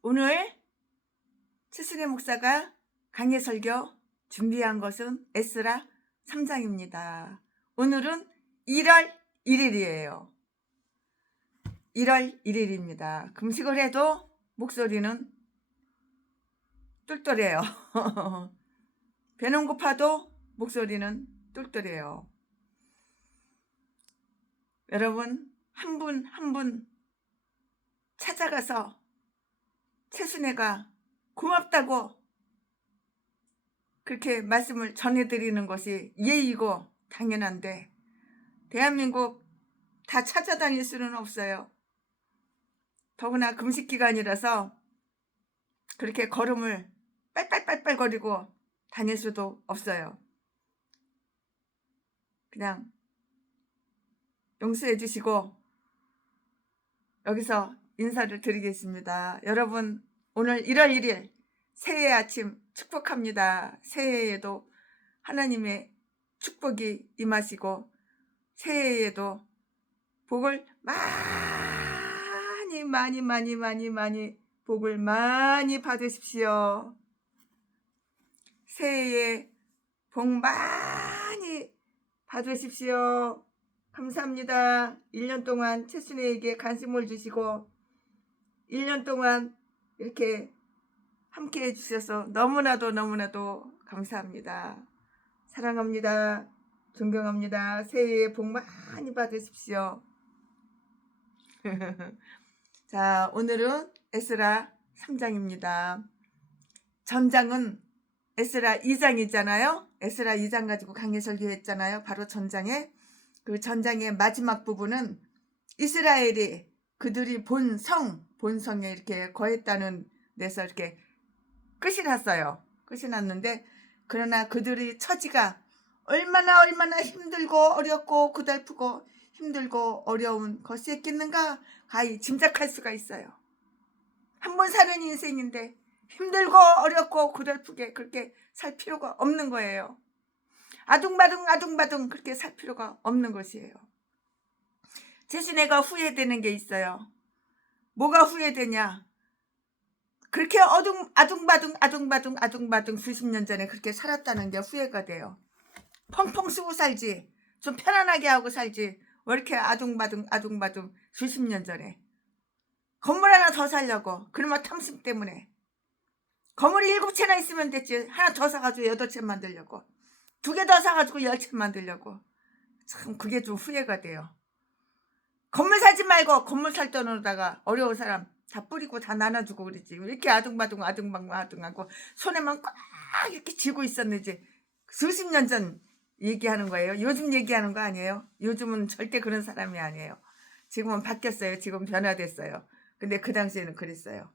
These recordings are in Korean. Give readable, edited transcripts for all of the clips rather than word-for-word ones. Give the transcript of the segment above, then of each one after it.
오늘 최순혜 목사가 강해 설교 준비한 것은 에스라 3장입니다. 오늘은 1월 1일이에요. 1월 1일입니다. 금식을 해도 목소리는 똘똘해요. 배는 고파도 목소리는 똘똘해요. 여러분 한 분 한 분 찾아가서 최순혜가 고맙다고 그렇게 말씀을 전해드리는 것이 예의고 당연한데 대한민국 다 찾아다닐 수는 없어요. 더구나 금식기간이라서 그렇게 걸음을 빨빨빨빨 거리고 다닐 수도 없어요. 그냥 용서해 주시고 여기서 인사를 드리겠습니다. 여러분 오늘 1월 1일 새해 아침 축복합니다. 새해에도 하나님의 축복이 임하시고 새해에도 복을 많이 복을 많이 받으십시오. 새해에 복 많이 받으십시오. 감사합니다. 1년 동안 최순혜에게 관심을 주시고 1년 동안 이렇게 함께 해주셔서 너무나도 감사합니다. 사랑합니다. 존경합니다. 새해에 복 많이 받으십시오. 자, 오늘은 에스라 3장입니다. 전장은 에스라 2장이잖아요. 에스라 2장 가지고 강해 설교했잖아요. 바로 전장에 그 전장의 마지막 부분은 이스라엘이 그들이 본성에 이렇게 거했다는 데서 이렇게 끝이 났어요. 끝이 났는데 그러나 그들의 처지가 얼마나 힘들고 어렵고 고달프고 힘들고 어려운 것이었겠는가 가히 짐작할 수가 있어요. 한 번 사는 인생인데 힘들고 어렵고 고달프게 그렇게 살 필요가 없는 거예요. 아둥바둥 그렇게 살 필요가 없는 것이에요. 최순혜가 후회되는 게 있어요. 뭐가 후회되냐? 그렇게 아둥바둥 수십 년 전에 그렇게 살았다는 게 후회가 돼요. 펑펑 쓰고 살지, 좀 편안하게 하고 살지, 왜 이렇게 아둥바둥 수십 년 전에 건물 하나 더 살려고, 그러면 탐심 때문에 건물이 7채나 있으면 됐지, 하나 더 사가지고 8채 만들려고, 2개 더 사가지고 10채 만들려고. 참 그게 좀 후회가 돼요. 건물 사지 말고 건물 살 돈으로다가 어려운 사람 다 뿌리고 다 나눠주고 그러지. 왜 이렇게 아둥바둥하고 손에만 꽉 이렇게 쥐고 있었는지. 수십 년 전 얘기하는 거예요. 요즘 얘기하는 거 아니에요. 요즘은 절대 그런 사람이 아니에요. 지금은 바뀌었어요. 지금 변화됐어요. 근데 그 당시에는 그랬어요.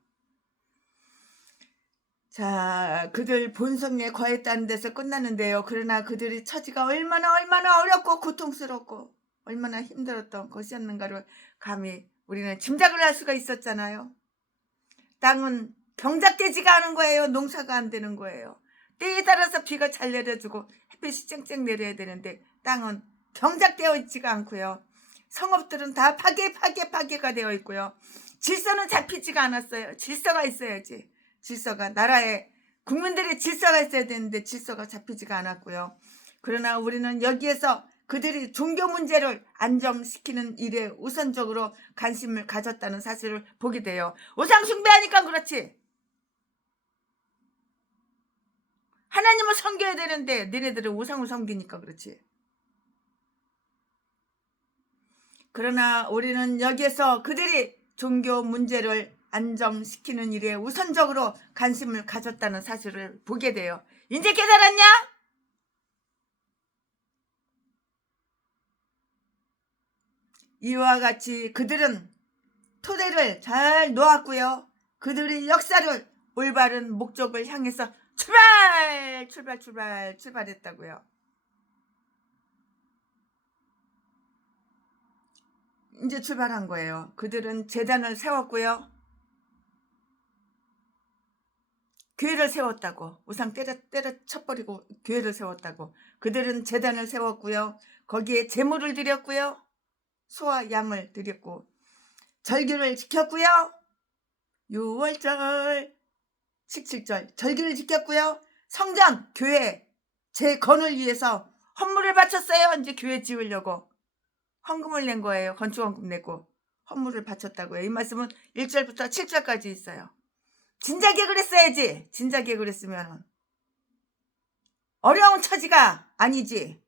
자, 그들 본성에 거했다는 데서 끝났는데요. 그러나 그들의 처지가 얼마나 어렵고 고통스럽고 얼마나 힘들었던 것이었는가를 감히 우리는 짐작을 할 수가 있었잖아요. 땅은 경작되지가 않은 거예요. 농사가 안 되는 거예요. 때에 따라서 비가 잘 내려주고 햇빛이 쨍쨍 내려야 되는데 땅은 경작되어 있지가 않고요. 성읍들은 다 파괴가 되어 있고요. 질서는 잡히지가 않았어요. 질서가 있어야지. 질서가, 나라에 국민들의 질서가 있어야 되는데 질서가 잡히지가 않았고요. 그러나 우리는 여기에서 그들이 종교 문제를 안정시키는 일에 우선적으로 관심을 가졌다는 사실을 보게 돼요. 우상 숭배하니까 그렇지. 하나님을 섬겨야 되는데 너네들은 우상을 섬기니까 그렇지. 그러나 우리는 여기에서 그들이 종교 문제를 안정시키는 일에 우선적으로 관심을 가졌다는 사실을 보게 돼요. 이제 깨달았냐? 이와 같이 그들은 토대를 잘 놓았고요. 그들의 역사를 올바른 목적을 향해서 출발했다고요. 이제 출발한 거예요. 그들은 제단을 세웠고요. 교회를 세웠다고. 우상 때려쳐버리고 교회를 세웠다고. 그들은 제단을 세웠고요. 거기에 제물을 드렸고요. 소와 양을 드렸고 절규를 지켰고요. 6월절 17절 절기를 지켰고요. 성전, 교회 재건을 위해서 헌물을 바쳤어요. 이제 교회 지으려고 헌금을 낸 거예요. 건축헌금 내고 헌물을 바쳤다고요. 이 말씀은 1절부터 7절까지 있어요. 진작에 그랬어야지. 진작에 그랬으면 어려운 처지가 아니지.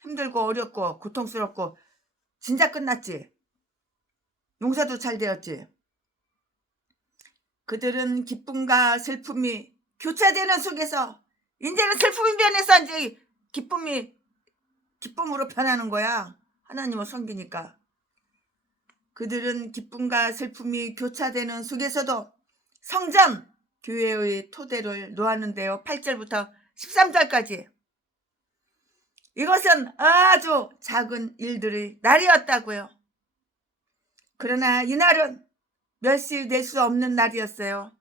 힘들고 어렵고 고통스럽고 진작 끝났지. 농사도 잘 되었지. 그들은 기쁨과 슬픔이 교차되는 속에서 이제는 슬픔이 변해서 이제 기쁨으로 변하는 거야. 하나님을 섬기니까. 그들은 기쁨과 슬픔이 교차되는 속에서도 성전, 교회의 토대를 놓았는데요. 8절부터 13절까지. 이것은 아주 작은 일들의 날이었다고요. 그러나 이날은 멸시 될 수 없는 날이었어요.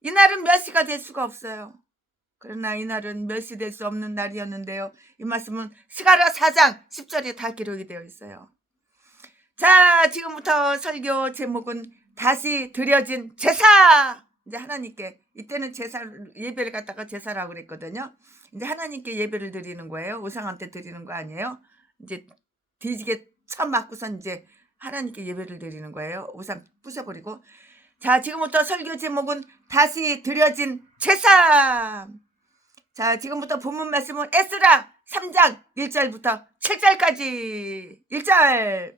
이날은 멸시가 될 수가 없어요. 그러나 이날은 멸시될 수 없는 날이었는데요. 이 말씀은 스가랴 4장 10절에 다 기록이 되어 있어요. 자, 지금부터 설교 제목은 다시 드려진 제사. 이제 하나님께, 이때는 예배를 갖다가 제사라고 그랬거든요. 이제 하나님께 예배를 드리는 거예요. 우상한테 드리는 거 아니에요. 이제 뒤지게 쳐맞고선 이제 하나님께 예배를 드리는 거예요. 우상 부셔버리고. 자, 지금부터 설교 제목은 다시 드려진 제사. 자, 지금부터 본문 말씀은 에스라 3장 1절부터 7절까지. 1절.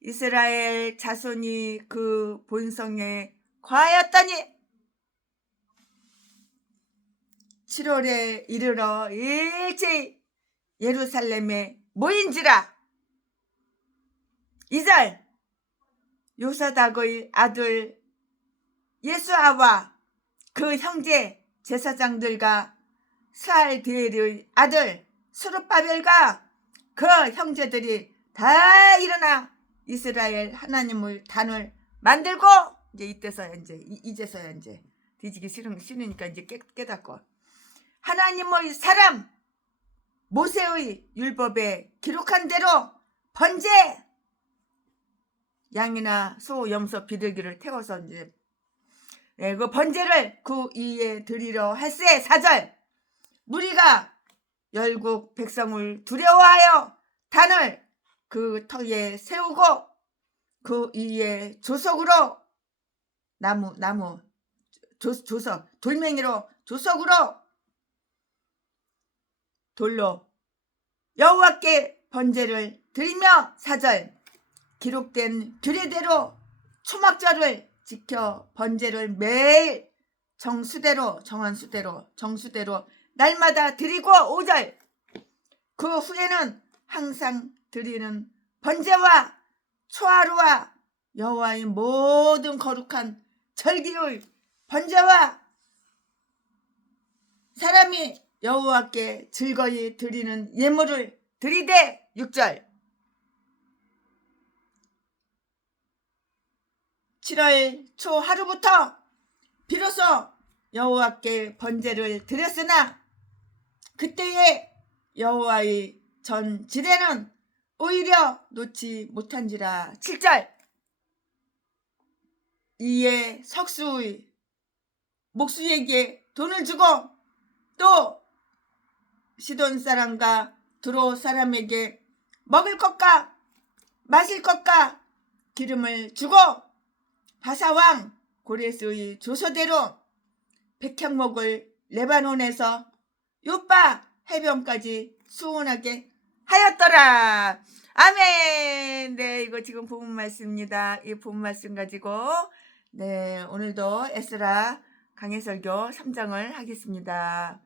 이스라엘 자손이 그 본성에 거하였더니 7월에 이르러 일제히 예루살렘에 모인지라. 2절. 요사닥의 아들 예수아와 그 형제 제사장들과 스알디엘의 아들 스룹바벨과 그 형제들이 다 일어나 이스라엘 하나님의 단을 만들고. 이제 이제서야 이제 뒤지기 싫으니까 이제 깨닫고 하나님의 사람 모세의 율법에 기록한 대로 번제 양이나 소, 염소, 비둘기를 태워서 이제 그 번제를 그 위에 드리려 할세. 4절. 무리가 열국 백성을 두려워하여 단을 그 터에 세우고 그 위에 조석으로 조석 돌멩이로 조석으로 돌로 여호와께 번제를 드리며. 4절. 기록된 규례대로 초막절을 지켜 번제를 매일 정한 수대로 정수대로 날마다 드리고. 5절. 그 후에는 항상 드리는 번제와 초하루와 여호와의 모든 거룩한 절기의 번제와 사람이 여호와께 즐거이 드리는 예물을 드리되. 6절. 7월 초 하루부터 비로소 여호와께 번제를 드렸으나 그때에 여호와의 전 지대는 오히려 놓지 못한지라. 7절. 이에 석수의 목수에게 돈을 주고 또 시돈 사람과 두로 사람에게 먹을 것과 마실 것과 기름을 주고 바사왕 고레스의 조서대로 백향목을 레바논에서 요빠 해변까지 수원하게 하였더라. 아멘. 네, 이거 지금 본문 말씀입니다. 이 본문 말씀 가지고 오늘도 에스라 강해설교 3장을 하겠습니다.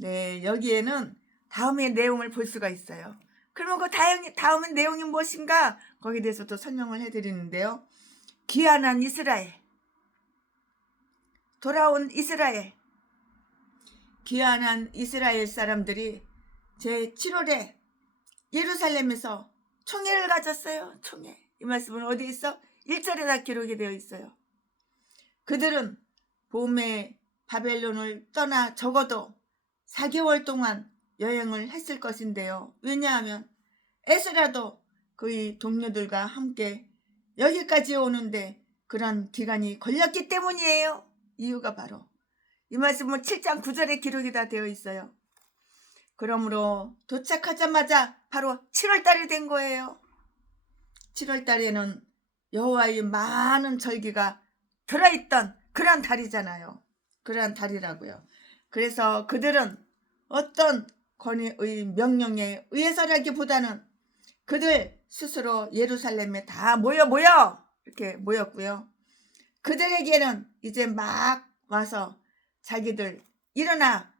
네, 여기에는 다음의 내용을 볼 수가 있어요. 그러면 그 다음의 내용이 무엇인가? 거기에 대해서 또 설명을 해드리는데요. 귀환한 이스라엘, 돌아온 이스라엘, 귀환한 이스라엘 사람들이 제7월에 예루살렘에서 총회를 가졌어요. 총회. 이 말씀은 어디 있어? 1절에 다 기록이 되어 있어요. 그들은 봄에 바벨론을 떠나 적어도 4개월 동안 여행을 했을 것인데요. 왜냐하면 에스라도 그의 동료들과 함께 여기까지 오는데 그런 기간이 걸렸기 때문이에요. 이유가 바로 이 말씀은 7장 9절에 기록이 다 되어 있어요. 그러므로 도착하자마자 바로 7월달이 된 거예요. 7월달에는 여호와의 많은 절기가 들어있던 그런 달이잖아요. 그런 달이라고요. 그래서 그들은 어떤 권위의 명령에 의해서라기보다는 그들 스스로 예루살렘에 다 모여 이렇게 모였고요. 그들에게는 이제 막 와서 자기들 일어나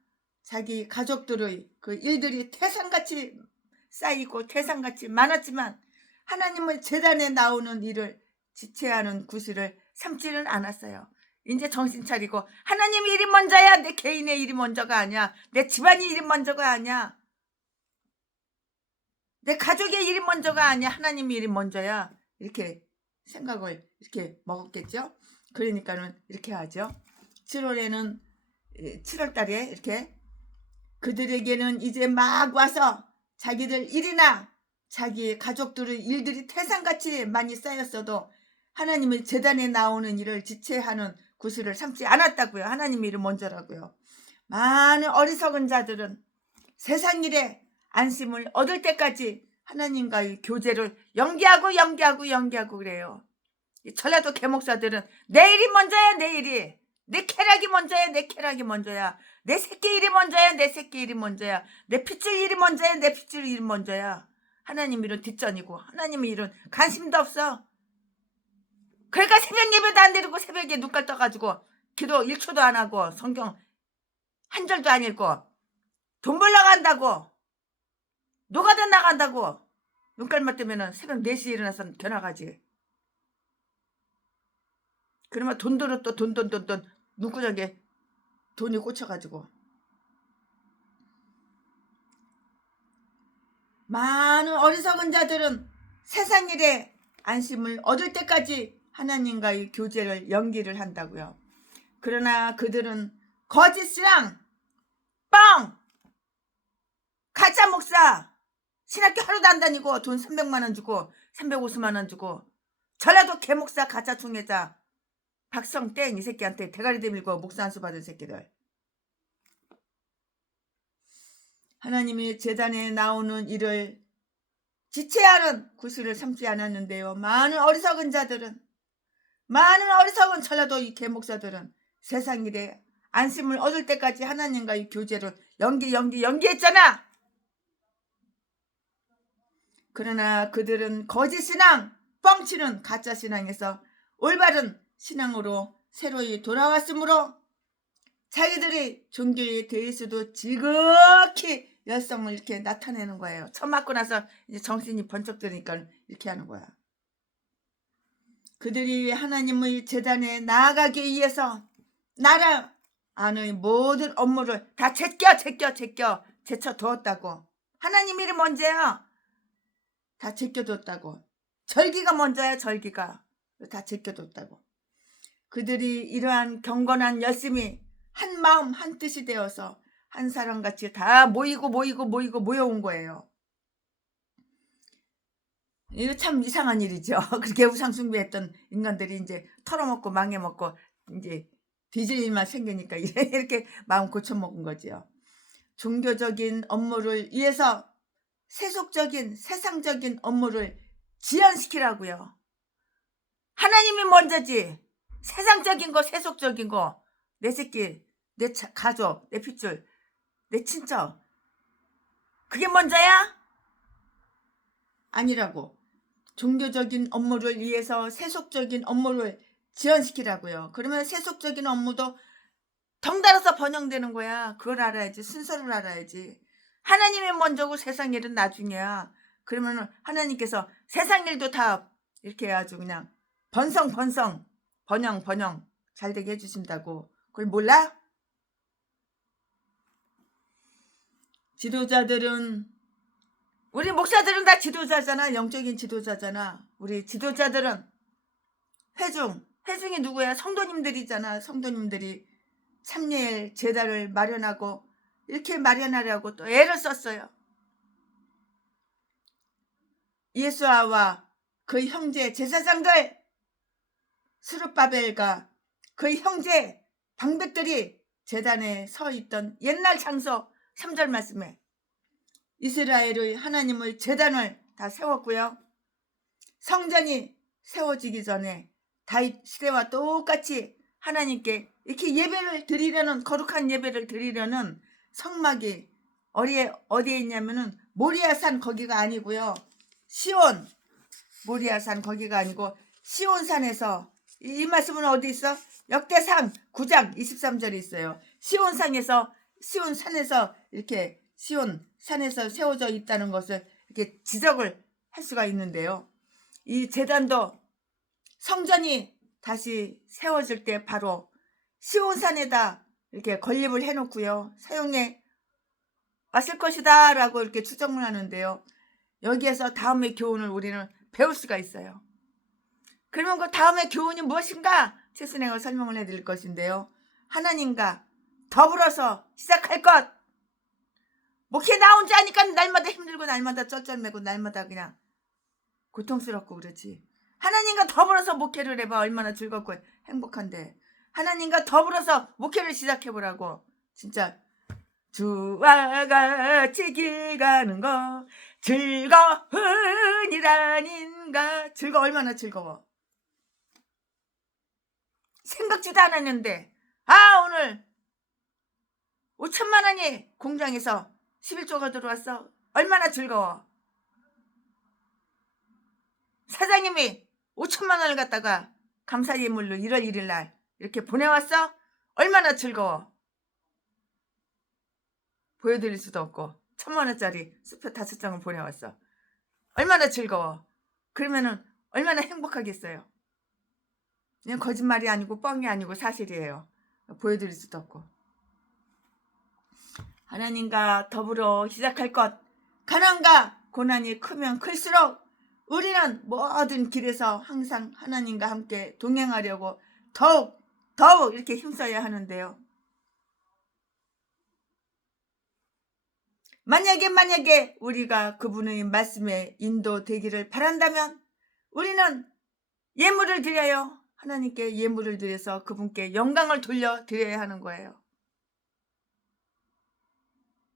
자기 가족들의 그 일들이 태산같이 쌓이고 태산같이 많았지만 하나님의 제단에 나오는 일을 지체하는 구실을 삼지는 않았어요. 이제 정신 차리고 하나님 일이 먼저야. 내 개인의 일이 먼저가 아니야. 내 집안의 일이 먼저가 아니야. 내 가족의 일이 먼저가 아니야. 하나님 일이 먼저야. 이렇게 생각을 이렇게 먹었겠죠. 그러니까는 이렇게 하죠. 7월달에 이렇게 그들에게는 이제 막 와서 자기들 일이나 자기 가족들의 일들이 태산같이 많이 쌓였어도 하나님의 제단에 나오는 일을 지체하는 구실을 삼지 않았다고요. 하나님 일이 먼저라고요. 많은 어리석은 자들은 세상 일에 안심을 얻을 때까지 하나님과의 교제를 연기하고 그래요. 전라도 개목사들은 내 일이 먼저야. 내 일이. 내 쾌락이 먼저야. 내 쾌락이 먼저야. 내 새끼 일이 먼저야. 내 새끼 일이 먼저야. 내 핏줄 일이 먼저야. 내 핏줄 일이 먼저야. 하나님 일은 뒷전이고 하나님의 일은 관심도 없어. 그러니까 새벽 예배도 안 드리고 새벽에 눈깔 떠가지고 기도 1초도 안 하고 성경 한 절도 안 읽고 돈 벌러 간다고 노가다 나간다고 눈깔만 뜨면은 새벽 4시에 일어나서 견학하지. 그러면 돈 눈구멍에 돈이 꽂혀가지고 많은 어리석은 자들은 세상 일에 안심을 얻을 때까지 하나님과의 교제를 연기를 한다고요. 그러나 그들은 거짓신앙, 뻥, 가짜 목사, 신학교 하루도 안 다니고 돈 300만 원 주고 350만 원 주고 전라도 개목사 가짜 중매자 박성땡 이 새끼한테 대가리 대밀고 목사 안수 받은 새끼들. 하나님이 제단에 나오는 일을 지체하는 구실을 삼지 않았는데요. 많은 어리석은 전라도 이 개목사들은 세상 일에 안심을 얻을 때까지 하나님과의 교제를 연기했잖아. 그러나 그들은 거짓신앙, 뻥치는 가짜신앙에서 올바른 신앙으로 새로이 돌아왔으므로 자기들이 종교에 대해서도 지극히 열성을 이렇게 나타내는 거예요. 처음 맞고 나서 이제 정신이 번쩍 드니까 이렇게 하는 거야. 그들이 하나님의 제단에 나아가기 위해서 나라 안의 모든 업무를 다 제쳐두었다고. 하나님 일이 먼저야. 다 제껴뒀다고. 절기가 먼저야. 절기가 다 제껴뒀다고. 그들이 이러한 경건한 열심이 한 마음 한 뜻이 되어서 한 사람같이 다 모여온 거예요. 이거 참 이상한 일이죠. 그렇게 우상숭배했던 인간들이 이제 털어먹고 망해먹고 이제 뒤질 일만 생기니까 이렇게 마음 고쳐먹은 거지요. 종교적인 업무를 위해서 세속적인 세상적인 업무를 지연시키라고요. 하나님이 먼저지. 세상적인 거 세속적인 거 내 새끼 내 가족 내 핏줄 내 친척 그게 먼저야? 아니라고. 종교적인 업무를 위해서 세속적인 업무를 지연시키라고요. 그러면 세속적인 업무도 덩달아서 번영되는 거야. 그걸 알아야지. 순서를 알아야지. 하나님이 먼저고 세상 일은 나중이야. 그러면 하나님께서 세상 일도 다 이렇게 아주 그냥 번성 번영 잘 되게 해주신다고. 그걸 몰라? 지도자들은 우리 목사들은 다 지도자잖아. 영적인 지도자잖아. 우리 지도자들은 회중이 누구야? 성도님들이잖아. 성도님들이 참례일 제단을 마련하고 이렇게 마련하려고 또 애를 썼어요. 예수아와 그 형제 제사장들 스룹바벨과 그 형제 방백들이 제단에 서 있던 옛날 장소 3절 말씀에 이스라엘의 하나님의 제단을 다 세웠고요. 성전이 세워지기 전에 다윗 시대와 똑같이 하나님께 이렇게 예배를 드리려는, 거룩한 예배를 드리려는 성막이 어디에 있냐면은 모리아산 거기가 아니고요. 시온, 모리아산 거기가 아니고 시온산에서, 이 말씀은 어디 있어? 역대상 9장 23절에 있어요. 시온산에서 이렇게 시온산에서 세워져 있다는 것을 이렇게 지적을 할 수가 있는데요. 이 제단도 성전이 다시 세워질 때 바로 시온산에다 이렇게 건립을 해놓고요. 사용해 왔을 것이다 라고 이렇게 추정을 하는데요. 여기에서 다음의 교훈을 우리는 배울 수가 있어요. 그러면 그 다음의 교훈이 무엇인가? 최순애가 설명을 해드릴 것인데요. 하나님과 더불어서 시작할 것. 목회 나 혼자 하니까 날마다 힘들고 날마다 쩔쩔매고 날마다 그냥 고통스럽고 그렇지. 하나님과 더불어서 목회를 해봐 얼마나 즐겁고 행복한데. 하나님과 더불어서 목회를 시작해보라고. 진짜 주와 같이 길 가는 거 즐거운 일 아닌가. 얼마나 즐거워. 생각지도 않았는데 오늘 5천만 원이 공장에서 11조가 들어왔어. 얼마나 즐거워. 사장님이 5천만 원을 갖다가 감사 예물로 1월 1일 날 이렇게 보내왔어. 얼마나 즐거워. 보여드릴 수도 없고 1,000만 원짜리 수표 5장을 보내왔어. 얼마나 즐거워. 그러면은 얼마나 행복하겠어요. 그냥 거짓말이 아니고 뻥이 아니고 사실이에요. 보여드릴 수도 없고. 하나님과 더불어 시작할 것. 가난과 고난이 크면 클수록 우리는 모든 길에서 항상 하나님과 함께 동행하려고 더욱 이렇게 힘써야 하는데요. 만약에 우리가 그분의 말씀에 인도되기를 바란다면 우리는 예물을 드려요. 하나님께 예물을 드려서 그분께 영광을 돌려드려야 하는 거예요.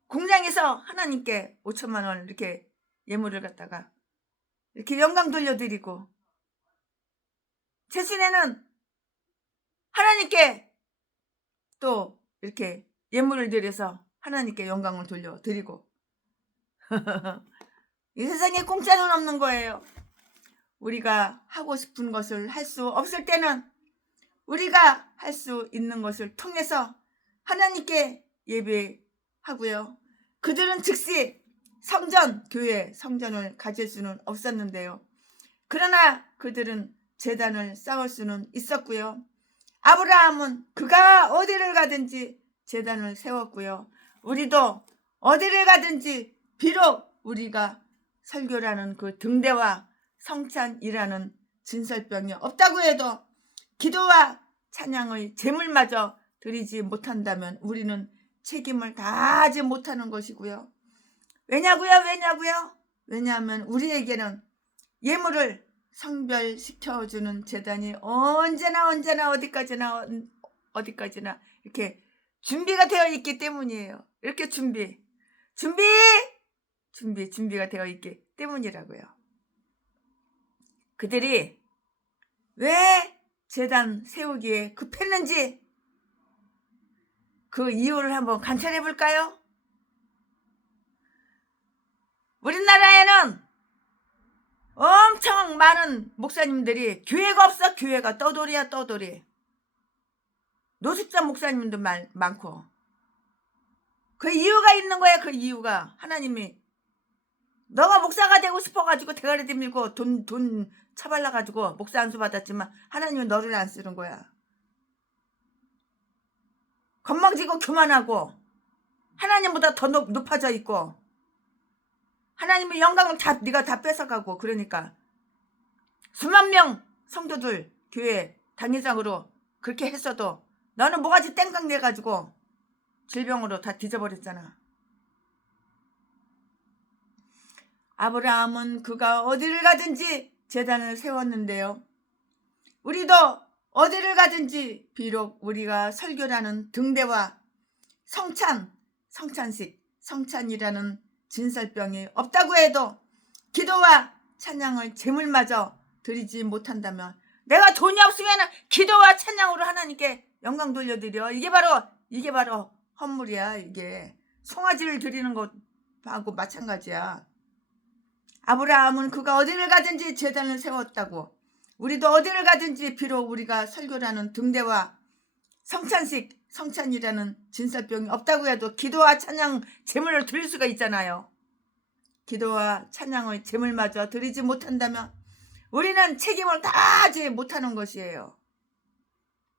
공장에서 하나님께 5천만 원 이렇게 예물을 갖다가 이렇게 영광 돌려드리고, 최순애는 하나님께 또 이렇게 예물을 드려서 하나님께 영광을 돌려드리고 이 세상에 공짜는 없는 거예요. 우리가 하고 싶은 것을 할 수 없을 때는 우리가 할 수 있는 것을 통해서 하나님께 예배하고요. 그들은 즉시 교회 성전을 가질 수는 없었는데요. 그러나 그들은 제단을 쌓을 수는 있었고요. 아브라함은 그가 어디를 가든지 제단을 세웠고요. 우리도 어디를 가든지 비록 우리가 설교라는 그 등대와 성찬이라는 진설병이 없다고 해도 기도와 찬양의 제물마저 드리지 못한다면 우리는 책임을 다하지 못하는 것이고요. 왜냐고요? 왜냐하면 우리에게는 예물을 성별시켜주는 제단이 언제나 어디까지나 이렇게 준비가 되어 있기 때문이에요. 이렇게 준비가 되어 있기 때문이라고요. 그들이 왜 제단 세우기에 급했는지 그 이유를 한번 관찰해 볼까요? 우리나라에는 엄청 많은 목사님들이 교회가 없어. 교회가 떠돌이야. 노숙자 목사님도 많고. 그 이유가 있는 거야. 그 이유가 하나님이 너가 목사가 되고 싶어가지고 대가리 들밀고 돈 차발라가지고 목사 안수 받았지만 하나님은 너를 안 쓰는 거야. 건망지고 교만하고 하나님보다 더 높아져 있고 하나님의 영광을 네가 다 뺏어가고, 그러니까 수만 명 성도들 교회 당회장으로 그렇게 했어도 너는 뭐가지 땡깡 내가지고 질병으로 다 뒤져버렸잖아. 아브라함은 그가 어디를 가든지 제단을 세웠는데요. 우리도 어디를 가든지 비록 우리가 설교라는 등대와 성찬식, 성찬이라는 진설병이 없다고 해도 기도와 찬양을 제물마저 드리지 못한다면 내가 돈이 없으면 기도와 찬양으로 하나님께 영광 돌려드려. 이게 바로 헌물이야. 이게 송아지를 드리는 것하고 마찬가지야. 아브라함은 그가 어디를 가든지 제단을 세웠다고. 우리도 어디를 가든지 비록 우리가 설교라는 등대와 성찬이라는 진설병이 없다고 해도 기도와 찬양 제물을 드릴 수가 있잖아요. 기도와 찬양의 제물마저 드리지 못한다면 우리는 책임을 다하지 못하는 것이에요.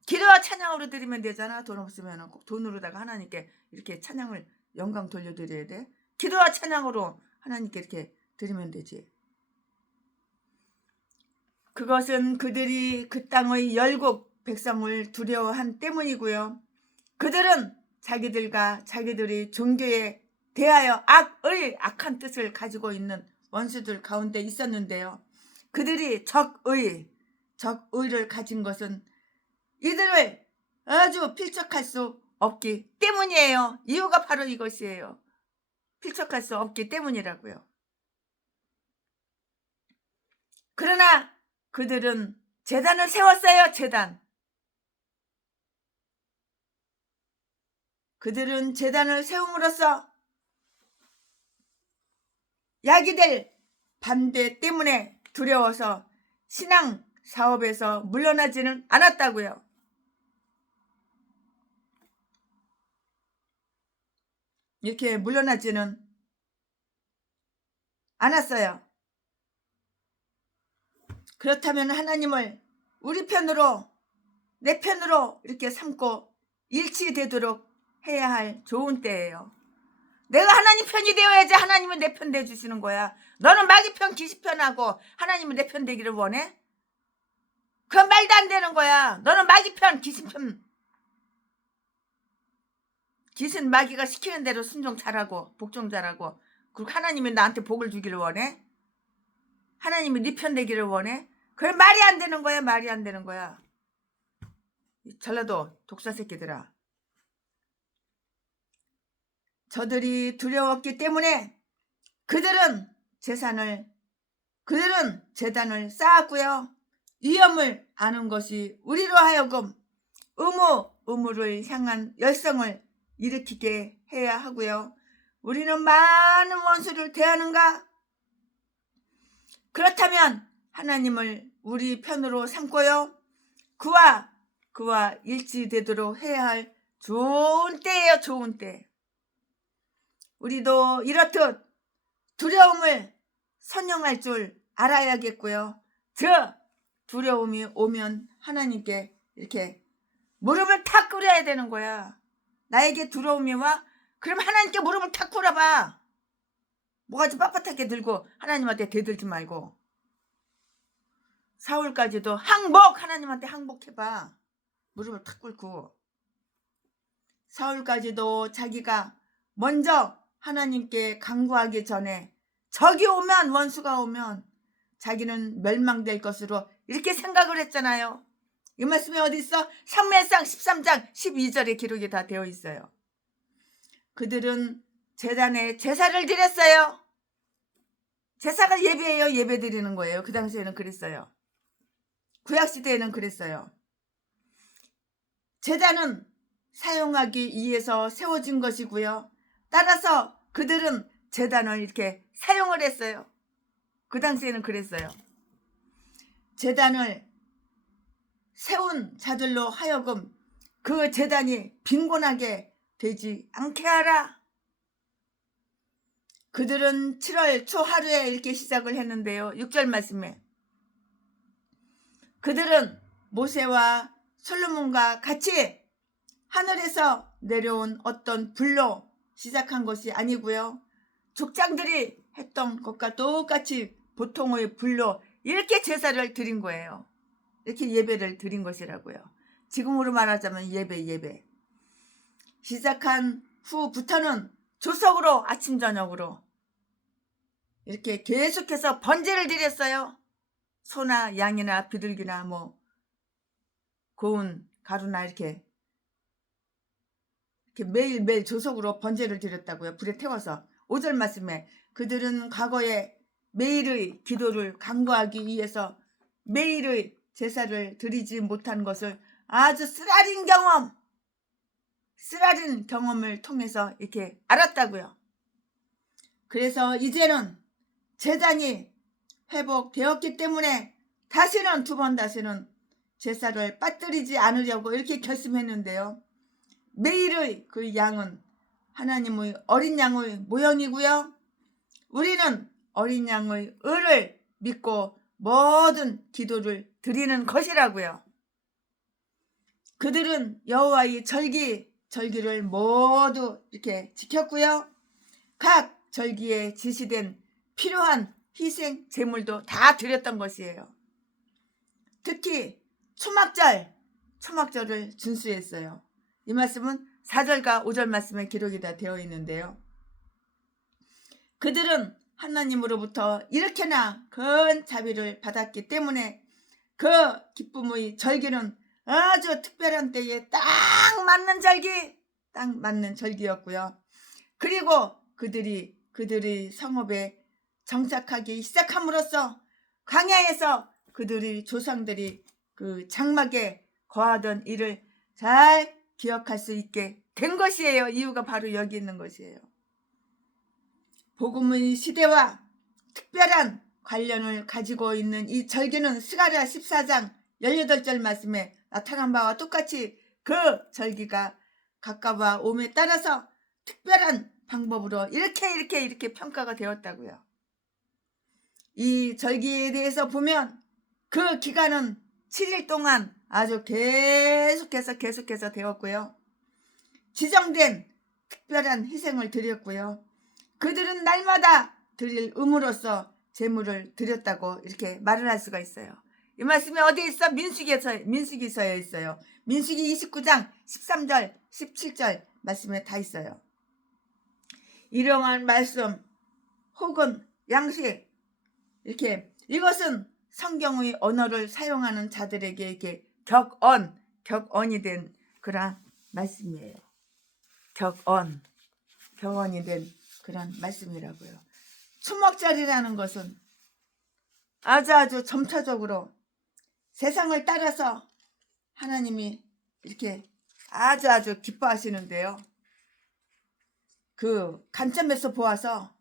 기도와 찬양으로 드리면 되잖아. 돈 없으면 꼭 돈으로다가 하나님께 이렇게 찬양을 영광 돌려드려야 돼. 기도와 찬양으로 하나님께 이렇게 드리면 되지. 그것은 그들이 그 땅의 열국 백성을 두려워한 때문이고요. 그들은 자기들과 자기들의 종교에 대하여 악한 뜻을 가지고 있는 원수들 가운데 있었는데요. 그들이 적의를 가진 것은 이들을 아주 필적할 수 없기 때문이에요. 이유가 바로 이것이에요. 필적할 수 없기 때문이라고요. 그러나 그들은 제단을 세웠어요. 그들은 제단을 세움으로써 야기될 반대 때문에 두려워서 신앙 사업에서 물러나지는 않았다고요. 이렇게 물러나지는 않았어요. 그렇다면 하나님을 우리 편으로, 내 편으로 이렇게 삼고 일치되도록 해야 할 좋은 때예요. 내가 하나님 편이 되어야지 하나님은 내 편 돼주시는 거야. 너는 마귀 편, 귀신 편하고 하나님은 내 편 되기를 원해? 그건 말도 안 되는 거야. 너는 마귀 편, 귀신 편. 귀신 마귀가 시키는 대로 순종 잘하고 복종 잘하고, 그리고 하나님이 나한테 복을 주기를 원해? 하나님이 네 편 되기를 원해? 그래, 말이 안 되는 거야. 말이 안 되는 거야. 전라도 독사 새끼들아. 저들이 두려웠기 때문에 그들은 제단을 쌓았고요. 위험을 아는 것이 우리로 하여금 의무를 향한 열성을 일으키게 해야 하고요. 우리는 많은 원수를 대하는가? 그렇다면 하나님을 우리 편으로 삼고요. 그와 일치되도록 해야 할 좋은 때예요. 좋은 때. 우리도 이렇듯 두려움을 선영할 줄 알아야겠고요. 저 두려움이 오면 하나님께 이렇게 무릎을 탁 꿇어야 되는 거야. 나에게 두려움이 와? 그럼 하나님께 무릎을 탁 꿇어봐. 뭐가지 빳빳하게 들고 하나님한테 대들지 말고. 사울까지도 하나님한테 항복해봐. 무릎을 탁 꿇고. 사울까지도 자기가 먼저 하나님께 간구하기 전에 적이 오면, 원수가 오면 자기는 멸망될 것으로 이렇게 생각을 했잖아요. 이 말씀이 어디 있어? 사무엘상 13장 12절에 기록이 다 되어 있어요. 그들은 제단에 제사를 드렸어요. 제사가 예배예요. 예배 드리는 거예요. 그 당시에는 그랬어요. 구약시대에는 그랬어요. 제단은 사용하기 위해서 세워진 것이고요. 따라서 그들은 제단을 이렇게 사용을 했어요. 그 당시에는 그랬어요. 제단을 세운 자들로 하여금 그 제단이 빈곤하게 되지 않게 하라. 그들은 7월 초하루에 이렇게 시작을 했는데요. 6절 말씀에 그들은 모세와 솔로몬과 같이 하늘에서 내려온 어떤 불로 시작한 것이 아니고요. 족장들이 했던 것과 똑같이 보통의 불로 이렇게 제사를 드린 거예요. 이렇게 예배를 드린 것이라고요. 지금으로 말하자면 예배. 시작한 후부터는 조석으로 아침 저녁으로 이렇게 계속해서 번제를 드렸어요. 소나 양이나 비둘기나 뭐 고운 가루나 이렇게 매일매일 조석으로 번제를 드렸다고요. 불에 태워서. 5절 말씀에 그들은 과거에 매일의 기도를 간구하기 위해서 매일의 제사를 드리지 못한 것을 아주 쓰라린 경험을 통해서 이렇게 알았다고요. 그래서 이제는 제단이 회복되었기 때문에 다시는 다시는 제사를 빠뜨리지 않으려고 이렇게 결심했는데요. 매일의 그 양은 하나님의 어린 양의 모형이고요. 우리는 어린 양의 의를 믿고 모든 기도를 드리는 것이라고요. 그들은 여호와의 절기를 모두 이렇게 지켰고요. 각 절기에 지시된 필요한 희생 제물도 다 드렸던 것이에요. 특히 초막절을 준수했어요. 이 말씀은 4절과 5절 말씀에 기록이 다 되어 있는데요. 그들은 하나님으로부터 이렇게나 큰 자비를 받았기 때문에 그 기쁨의 절기는 아주 특별한 때에 딱 맞는 절기였고요. 그리고 그들이 성읍에 정착하기 시작함으로써 광야에서 그들의 조상들이 그 장막에 거하던 일을 잘 기억할 수 있게 된 것이에요. 이유가 바로 여기 있는 것이에요. 복음의 시대와 특별한 관련을 가지고 있는 이 절기는 스가랴 14장 18절 말씀에 나타난 바와 똑같이 그 절기가 가까워 옴에 따라서 특별한 방법으로 이렇게 평가가 되었다고요. 이 절기에 대해서 보면 그 기간은 7일 동안 아주 계속해서 되었고요. 지정된 특별한 희생을 드렸고요. 그들은 날마다 드릴 의무로서 제물을 드렸다고 이렇게 말을 할 수가 있어요. 이 말씀이 어디 있어? 민수기서에 있어요. 민수기 29장 13절 17절 말씀에 다 있어요. 이러한 말씀 혹은 양식 이것은 성경의 언어를 사용하는 자들에게 이렇게 격언이 된 그런 말씀이에요. 격언이 된 그런 말씀이라고요. 초막절이라는 것은 아주 점차적으로 세상을 따라서 하나님이 이렇게 아주 기뻐하시는데요. 그 관점에서 보아서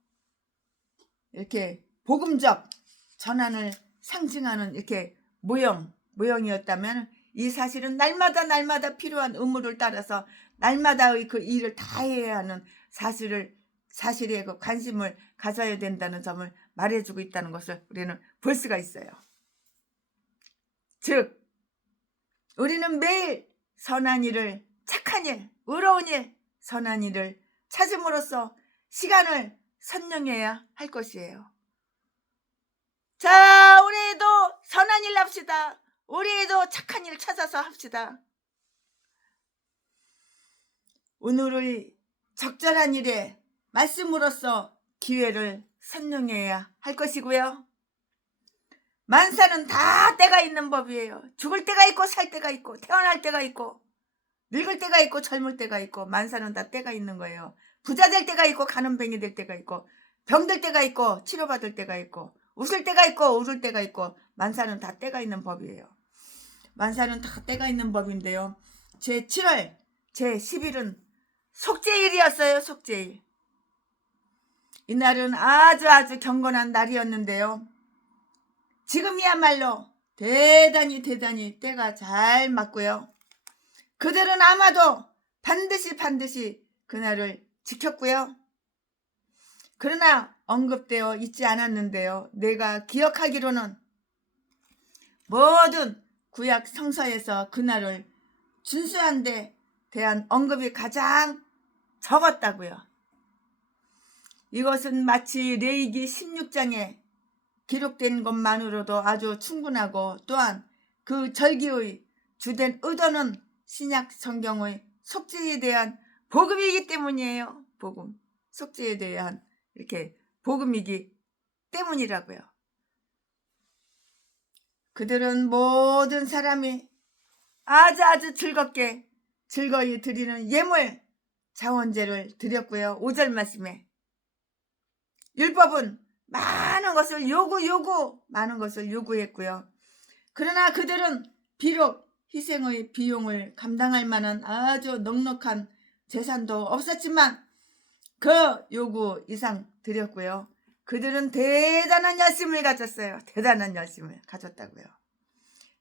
이렇게 복음적 전환을 상징하는 이렇게 모형이었다면 이 사실은 날마다 필요한 의무를 따라서 날마다의 그 일을 다 해야 하는 사실에 그 관심을 가져야 된다는 점을 말해주고 있다는 것을 우리는 볼 수가 있어요. 즉 우리는 매일 선한 일을, 착한 일, 의로운 일, 선한 일을 찾음으로써 시간을 선용해야 할 것이에요. 자, 우리도 선한 일 합시다. 우리도 착한 일 찾아서 합시다. 오늘의 적절한 일에 말씀으로써 기회를 선용해야 할 것이고요. 만사는 다 때가 있는 법이에요. 죽을 때가 있고 살 때가 있고 태어날 때가 있고 늙을 때가 있고 젊을 때가 있고 만사는 다 때가 있는 거예요. 부자 될 때가 있고 가는뱅이 될 때가 있고 병들 때가 있고 치료받을 때가 있고 웃을 때가 있고 울을 때가 있고 만사는 다 때가 있는 법이에요. 만사는 다 때가 있는 법인데요. 제7월 제10일은 속죄일이었어요. 속죄일. 이날은 아주 경건한 날이었는데요. 지금이야말로 대단히 때가 잘 맞고요. 그들은 아마도 반드시 그날을 지켰고요. 그러나 언급되어 있지 않았는데요. 내가 기억하기로는 모든 구약 성서에서 그날을 준수한 데 대한 언급이 가장 적었다고요. 이것은 마치 레위기 16장에 기록된 것만으로도 아주 충분하고 또한 그 절기의 주된 의도는 신약 성경의 속죄에 대한 복음이기 때문이에요. 복음. 속죄에 대한 이렇게 복음이기 때문이라고요. 그들은 모든 사람이 아주 즐겁게 즐거이 드리는 예물 자원제를 드렸고요. 5절 말씀에 율법은 많은 것을 많은 것을 요구했고요. 그러나 그들은 비록 희생의 비용을 감당할 만한 아주 넉넉한 재산도 없었지만 그 요구 이상 드렸고요. 그들은 대단한 열심을 가졌어요. 대단한 열심을 가졌다고요.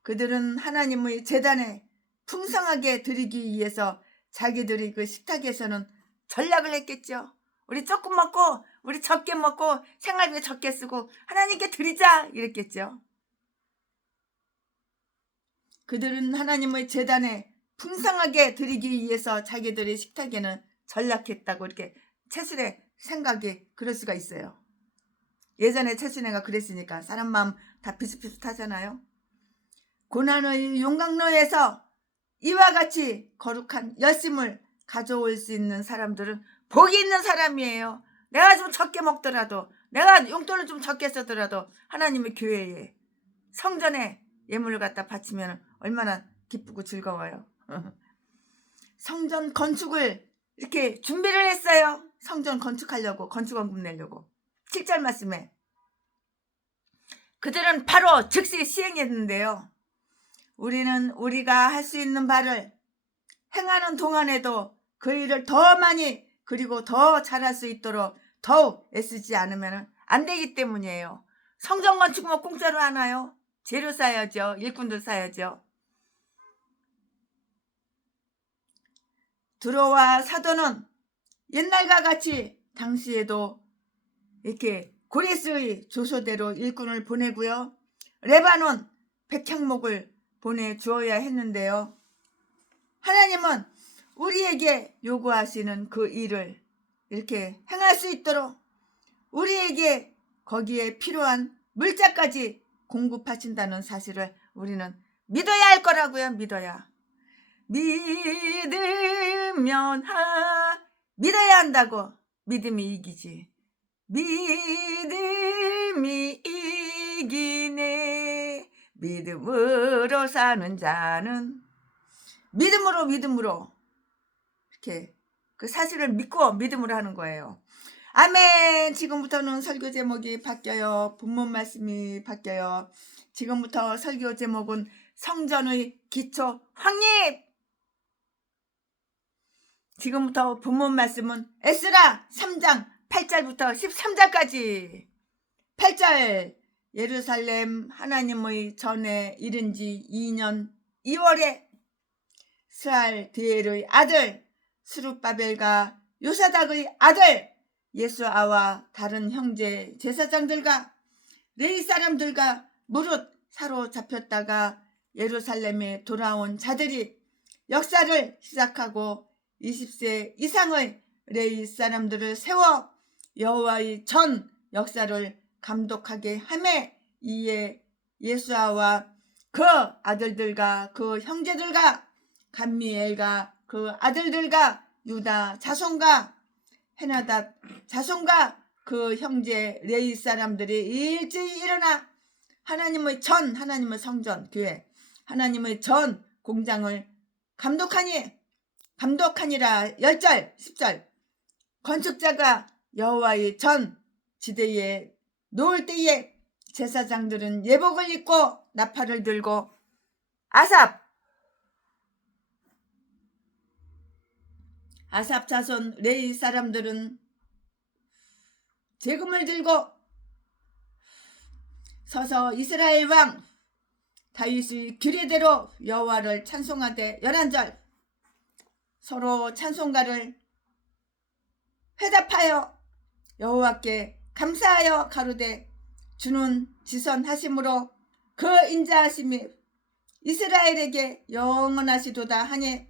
그들은 하나님의 제단에 풍성하게 드리기 위해서 자기들이 그 식탁에서는 전략을 했겠죠. 우리 조금 먹고 우리 적게 먹고 생활비 적게 쓰고 하나님께 드리자 이랬겠죠. 그들은 하나님의 제단에 풍성하게 드리기 위해서 자기들의 식탁에는 전략했다고 이렇게 채순의 생각이 그럴 수가 있어요. 예전에 채순이가 그랬으니까 사람 마음 다 비슷비슷하잖아요. 고난의 용광로에서 이와 같이 거룩한 열심을 가져올 수 있는 사람들은 복이 있는 사람이에요. 내가 좀 적게 먹더라도 내가 용돈을 좀 적게 쓰더라도 하나님의 교회에 성전에 예물을 갖다 바치면 얼마나 기쁘고 즐거워요. 성전 건축을 이렇게 준비를 했어요. 성전 건축하려고 건축원금 내려고 7절 말씀에 그들은 바로 즉시 시행했는데요. 우리는 우리가 할 수 있는 바를 행하는 동안에도 그 일을 더 많이 그리고 더 잘할 수 있도록 더욱 애쓰지 않으면 안 되기 때문이에요. 성전 건축 뭐 공짜로 하나요? 재료 사야죠. 일꾼도 사야죠. 두로와 사도는 옛날과 같이 당시에도 이렇게 고레스의 조소대로 일꾼을 보내고요. 레바논 백향목을 보내주어야 했는데요. 하나님은 우리에게 요구하시는 그 일을 이렇게 행할 수 있도록 우리에게 거기에 필요한 물자까지 공급하신다는 사실을 우리는 믿어야 할 거라고요. 믿어야 믿어야 한다고. 믿음이 이기지. 믿음이 이기네. 믿음으로 사는 자는 믿음으로 이렇게 그 사실을 믿고 믿음으로 하는 거예요. 아멘. 지금부터는 설교 제목이 바뀌어요. 본문 말씀이 바뀌어요. 지금부터 설교 제목은 성전의 기초 확립. 지금부터 본문 말씀은 에스라 3장 8절부터 13절까지. 8절 예루살렘 하나님의 전에 이른 지 2년 2월에 스알디엘의 아들 스룹바벨과 요사닥의 아들 예수아와 다른 형제 제사장들과 레위 사람들과 무릇 사로잡혔다가 예루살렘에 돌아온 자들이 역사를 시작하고 20세 이상의 레위 사람들을 세워 여호와의 전 역사를 감독하게 하매 이에 예수아와 그 아들들과 그 형제들과 감미엘과 그 아들들과 유다 자손과 헤나닷 자손과 그 형제 레위 사람들이 일제히 일어나 하나님의 성전 교회 하나님의 전 공장을 감독하니라. 10절 10절 건축자가 여호와의 전 지대에 놓을 때에 제사장들은 예복을 입고 나팔을 들고 아삽 자손 레위 사람들은 재금을 들고 서서 이스라엘 왕 다윗의 규례대로 여호와를 찬송하되 11절 서로 찬송가를 회답하여 여호와께 감사하여 가로되 주는 지선하심으로 그 인자하심이 이스라엘에게 영원하시도다 하니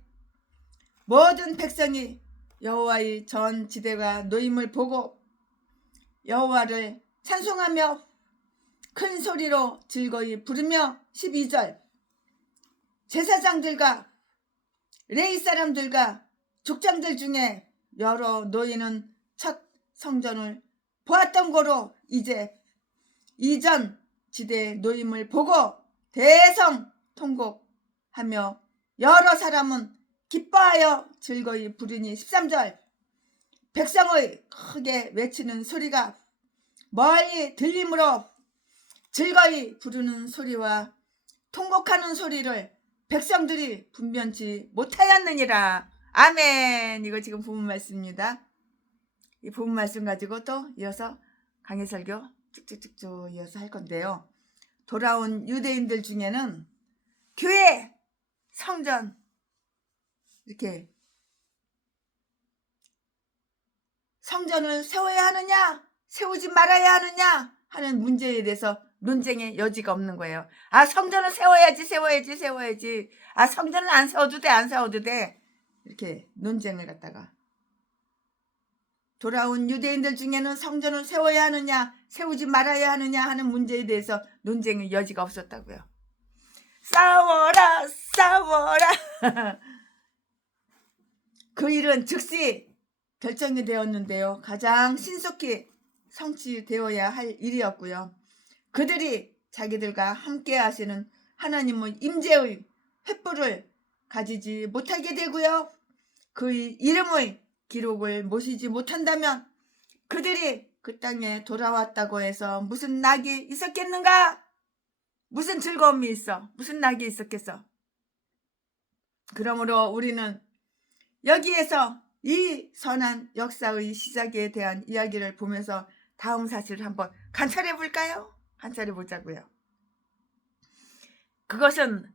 모든 백성이 여호와의 전 지대가 놓임을 보고 여호와를 찬송하며 큰 소리로 즐거이 부르며 12절 제사장들과 레위 사람들과 족장들 중에 여러 노예는 첫 성전을 보았던 고로 이제 이전 지대 노임을 보고 대성 통곡하며 여러 사람은 기뻐하여 즐거이 부르니 13절 백성의 크게 외치는 소리가 멀리 들림으로 즐거이 부르는 소리와 통곡하는 소리를 백성들이 분변치 못하였느니라. 아멘. 이거 지금 본문 말씀입니다. 이 본문 말씀 가지고 또 이어서 강해설교 쭉쭉쭉쭉 이어서 할 건데요. 돌아온 유대인들 중에는 교회, 성전 이렇게 성전을 세워야 하느냐 세우지 말아야 하느냐 하는 문제에 대해서 논쟁의 여지가 없는 거예요. 아, 성전을 세워야지. 아, 성전은 안 세워도 돼. 이렇게 논쟁을 갖다가 돌아온 유대인들 중에는 성전을 세워야 하느냐 세우지 말아야 하느냐 하는 문제에 대해서 논쟁의 여지가 없었다고요. 싸워라 그 일은 즉시 결정이 되었는데요. 가장 신속히 성취되어야 할 일이었고요. 그들이 자기들과 함께 하시는 하나님의 임재의 횃불을 가지지 못하게 되고요. 그의 이름의 기록을 모시지 못한다면 그들이 그 땅에 돌아왔다고 해서 무슨 낙이 있었겠는가? 무슨 즐거움이 있어? 무슨 낙이 있었겠어? 그러므로 우리는 여기에서 이 선한 역사의 시작에 대한 이야기를 보면서 다음 사실을 한번 관찰해 볼까요? 관찰해 보자고요. 그것은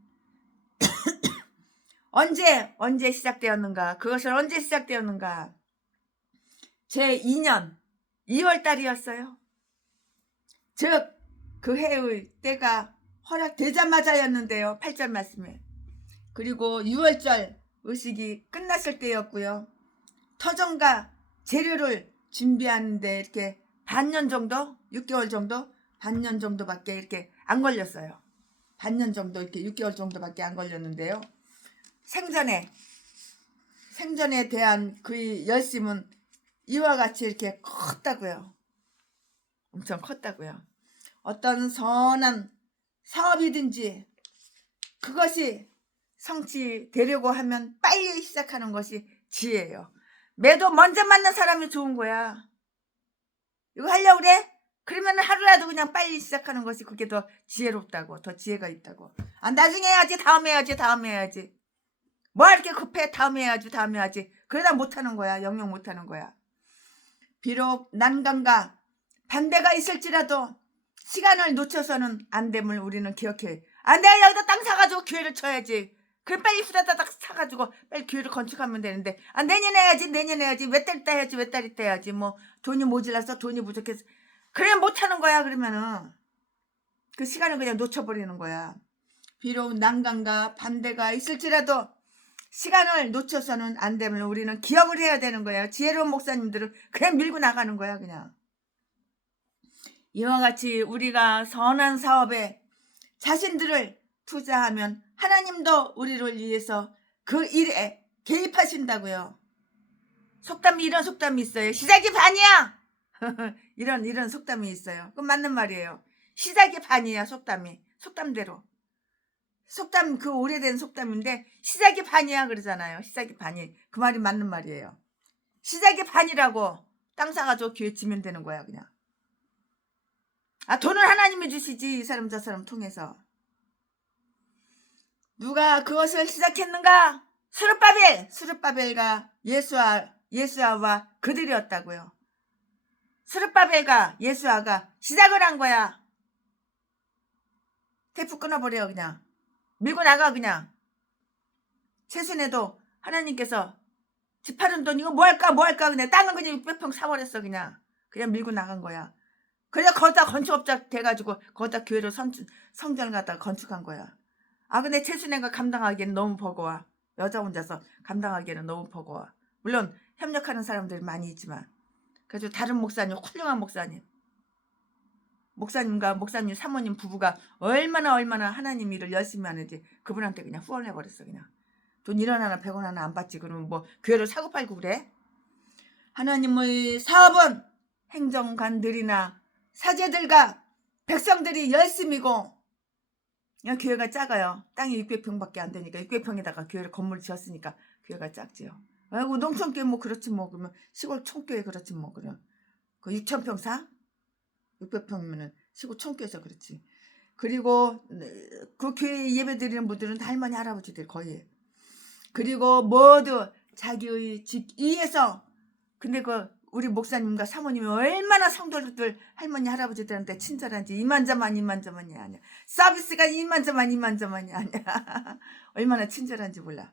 언제 시작되었는가? 그것은 언제 시작되었는가? 제2년 2월달이었어요. 즉 그 해의 때가 허락되자마자였는데요. 8절 말씀에. 그리고 6월절 의식이 끝났을 때였고요. 터전과 재료를 준비하는데 이렇게 반년 정도, 6개월 정도, 반년 정도밖에 이렇게 안 걸렸어요. 반년 정도 이렇게 6개월 정도밖에 안 걸렸는데요. 생전에 대한 그의 열심은 이와 같이 이렇게 컸다고요. 엄청 컸다고요. 어떤 선한 사업이든지 그것이 성취되려고 하면 빨리 시작하는 것이 지혜예요. 매도 먼저 만난 사람이 좋은 거야. 이거 하려고 그래? 그러면 하루라도 그냥 빨리 시작하는 것이 그게 더 지혜롭다고, 더 지혜가 있다고. 아, 나중에 해야지, 다음에 해야지. 뭐 이렇게 급해? 다음에 해야지. 그러다 못하는 거야. 영영 못하는 거야. 비록 난감과 반대가 있을지라도 시간을 놓쳐서는 안 됨을 우리는 기억해. 아, 내가 여기다 땅 사가지고 교회를 쳐야지. 그럼 빨리 후다다닥 사가지고 빨리 교회를 건축하면 되는데, 아, 내년에 해야지. 몇 달 있다 해야지. 뭐 돈이 모자라서 돈이 부족해서. 그래 못하는 거야. 그러면은 그 시간을 그냥 놓쳐버리는 거야. 비록 난감과 반대가 있을지라도 시간을 놓쳐서는 안 됨을 우리는 기억을 해야 되는 거야. 지혜로운 목사님들은 그냥 밀고 나가는 거야. 그냥 이와 같이 우리가 선한 사업에 자신들을 투자하면 하나님도 우리를 위해서 그 일에 개입하신다고요. 이런 속담이 있어요. 시작이 반이야. 이런 속담이 있어요. 그건 맞는 말이에요. 시작이 반이야. 속담대로. 속담, 그 오래된 속담인데 시작이 반이야 그러잖아요. 시작이 반이. 그 말이 맞는 말이에요. 시작이 반이라고. 땅 사가지고 교회 지면 되는 거야 그냥. 아, 돈을 하나님이 주시지. 이 사람 저 사람 통해서. 누가 그것을 시작했는가? 스룹바벨과 예수아와 그들이었다고요. 스룹바벨과 예수아가 시작을 한 거야. 테이프 끊어버려 그냥. 밀고 나가 그냥. 최순애도 하나님께서 집 파는 돈 이거 뭐 할까 그냥 땅은 그냥 600평 사버렸어 그냥. 그냥 밀고 나간 거야. 그래 거기다 건축업자 돼가지고 거기다 교회로 성전을 갖다가 건축한 거야. 아, 근데 최순애가 감당하기에는 너무 버거워. 여자 혼자서 감당하기에는 너무 버거워. 물론 협력하는 사람들이 많이 있지만 그래도 다른 목사님, 훌륭한 목사님과 목사님 사모님 부부가 얼마나 하나님 일을 열심히 하는지 그분한테 그냥 후원해버렸어 그냥. 돈 1원 하나 100원 하나 안 받지. 그러면 뭐 교회를 사고 팔고 그래? 하나님의 사업은 행정관들이나 사제들과 백성들이 열심이고 그냥 교회가 작아요. 땅이 600평밖에 안 되니까 600평에다가 교회를 건물 지었으니까 교회가 작지요. 아이고 농촌교회 뭐 그렇지 뭐 그러면 시골 촌교회 그렇지 뭐 그럼 그 6,000평 사? 600평이면은 시골 촌교회에서 그렇지. 그리고 그 교회 예배 드리는 분들은 다 할머니 할아버지들 거의. 그리고 모두 자기의 집 위에서 근데 그 우리 목사님과 사모님이 얼마나 성도들 할머니 할아버지들한테 친절한지 이만저만이 아니야. 서비스가 이만저만이 아니야. 얼마나 친절한지 몰라.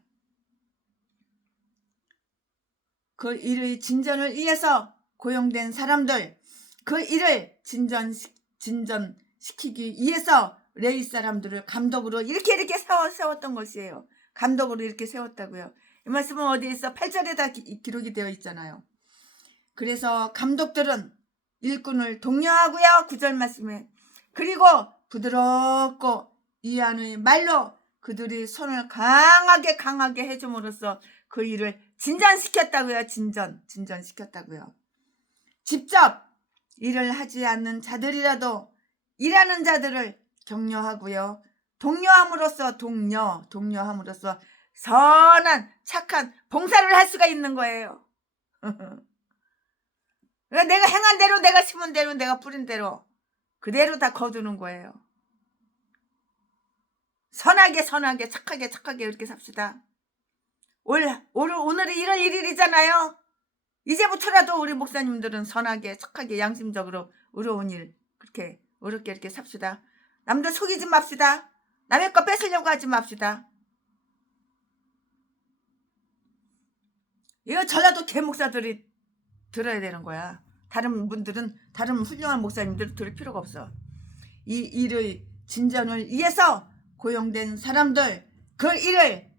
그 일의 진전을 위해서 고용된 사람들, 그 일을 진전시키기 위해서 레위 사람들을 감독으로 이렇게 세웠던 것이에요. 감독으로 이렇게 세웠다고요. 이 말씀은 어디에 있어? 8절에 다 기록이 되어 있잖아요. 그래서 감독들은 일꾼을 독려하고요. 9절 말씀에. 그리고 부드럽고 이한의 말로 그들이 손을 강하게 해줌으로써 그 일을 진전시켰다고요. 진전시켰다고요. 직접 일을 하지 않는 자들이라도 일하는 자들을 격려하고요. 독려함으로써 선한 착한 봉사를 할 수가 있는 거예요. 내가 행한 대로 내가 심은 대로 내가 뿌린 대로 그대로 다 거두는 거예요. 선하게 착하게 이렇게 삽시다. 오늘이 1월 1일이잖아요. 이제부터라도 우리 목사님들은 선하게 착하게 양심적으로 의로운 일 그렇게 어렵게 이렇게 삽시다. 남들 속이지 맙시다. 남의 거 뺏으려고 하지 맙시다. 이거 전라도 개목사들이 들어야 되는 거야. 다른 훌륭한 목사님들은 들을 필요가 없어. 이 일의 진전을 위해서 고용된 사람들 그 일을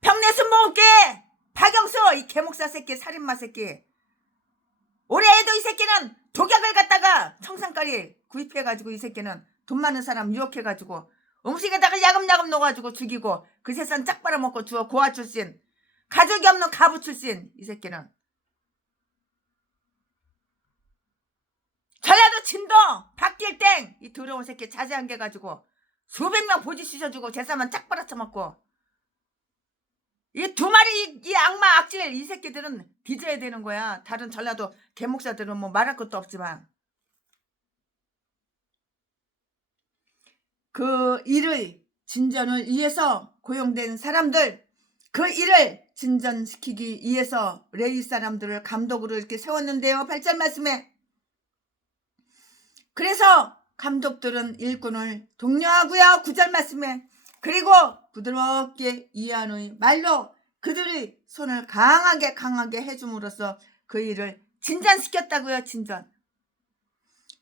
평내순 모을게 박영수 이 개목사 새끼 살인마 새끼 올해에도 이 새끼는 독약을 갖다가 청산가리 구입해가지고 이 새끼는 돈 많은 사람 유혹해가지고 음식에다가 야금야금 넣어가지고 죽이고 그 세상 짝 빨아먹고 주워 고아 출신 가족이 없는 가부 출신 이 새끼는 전라도 진도 박길땡 이 더러운 새끼 자세한 게 가지고 수백 명 보지 쑤셔주고 재산만 짝 빨아쳐먹고 이 두 마리 이 악마 악질 이 새끼들은 뒤져야 되는 거야. 다른 전라도 개목사들은 뭐 말할 것도 없지만 그 일의 진전을 위해서 고용된 사람들 그 일을 진전시키기 위해서 레위 사람들을 감독으로 이렇게 세웠는데요. 8절 말씀에 그래서 감독들은 일꾼을 독려하고요. 9절 말씀에 그리고 부드럽게 이한의 말로 그들이 손을 강하게 해줌으로써 그 일을 진전시켰다고요. 진전.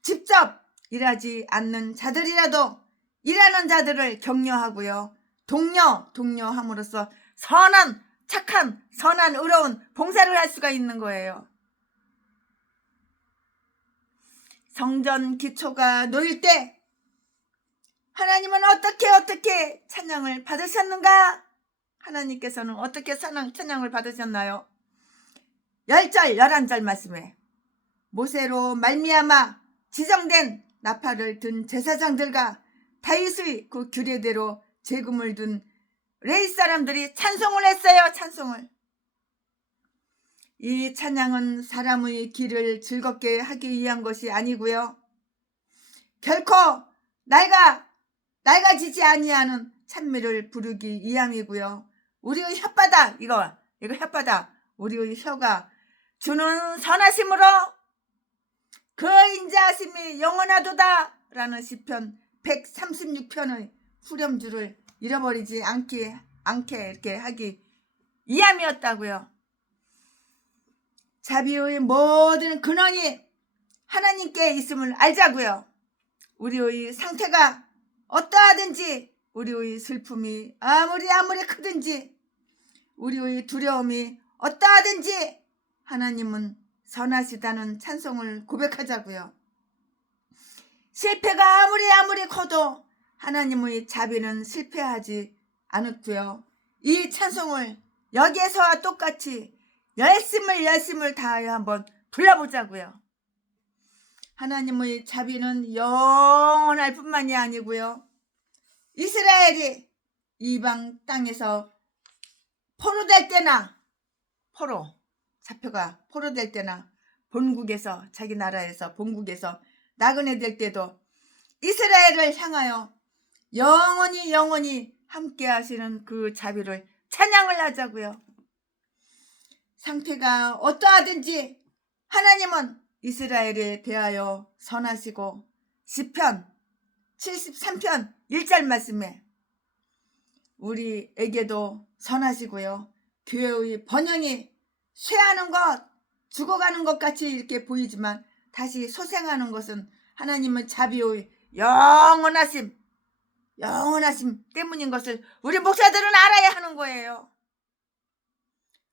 직접 일하지 않는 자들이라도 일하는 자들을 격려하고요. 독려함으로써 선한 착한 선한 의로운 봉사를 할 수가 있는 거예요. 성전 기초가 놓일 때 하나님은 어떻게 찬양을 받으셨는가? 하나님께서는 어떻게 찬양을 받으셨나요? 10절 11절 말씀에 모세로 말미암아 지정된 나팔을 든 제사장들과 다윗의 그 규례대로 제금을 둔 레위 사람들이 찬송을 했어요. 찬송을. 이 찬양은 사람의 길을 즐겁게 하기 위한 것이 아니고요. 결코 낡아지지 아니하는 찬미를 부르기 위함이고요. 우리의 혓바닥 이거 혓바닥 우리의 혀가 주는 선하심으로 그 인자하심이 영원하도다 라는 시편 136편의 후렴주를 잃어버리지 않게 이렇게 하기 위함이었다고요. 자비의 모든 근원이 하나님께 있음을 알자고요. 우리의 상태가 어떠하든지 우리의 슬픔이 아무리 크든지 우리의 두려움이 어떠하든지 하나님은 선하시다는 찬송을 고백하자고요. 실패가 아무리 커도 하나님의 자비는 실패하지 않았고요. 이 찬송을 여기에서와 똑같이 열심을 다하여 한번 불러보자고요. 하나님의 자비는 영원할 뿐만이 아니고요. 이스라엘이 이방 땅에서 포로될 때나 포로 잡혀가 포로될 때나 본국에서 자기 나라에서 본국에서 나그네 될 때도 이스라엘을 향하여 영원히 함께 하시는 그 자비를 찬양을 하자고요. 상태가 어떠하든지 하나님은 이스라엘에 대하여 선하시고 시편 73편 1절 말씀에 우리에게도 선하시고요. 교회의 번영이 쇠하는 것, 죽어가는 것 같이 이렇게 보이지만 다시 소생하는 것은 하나님의 자비의 영원하심 때문인 것을 우리 목사들은 알아야 하는 거예요.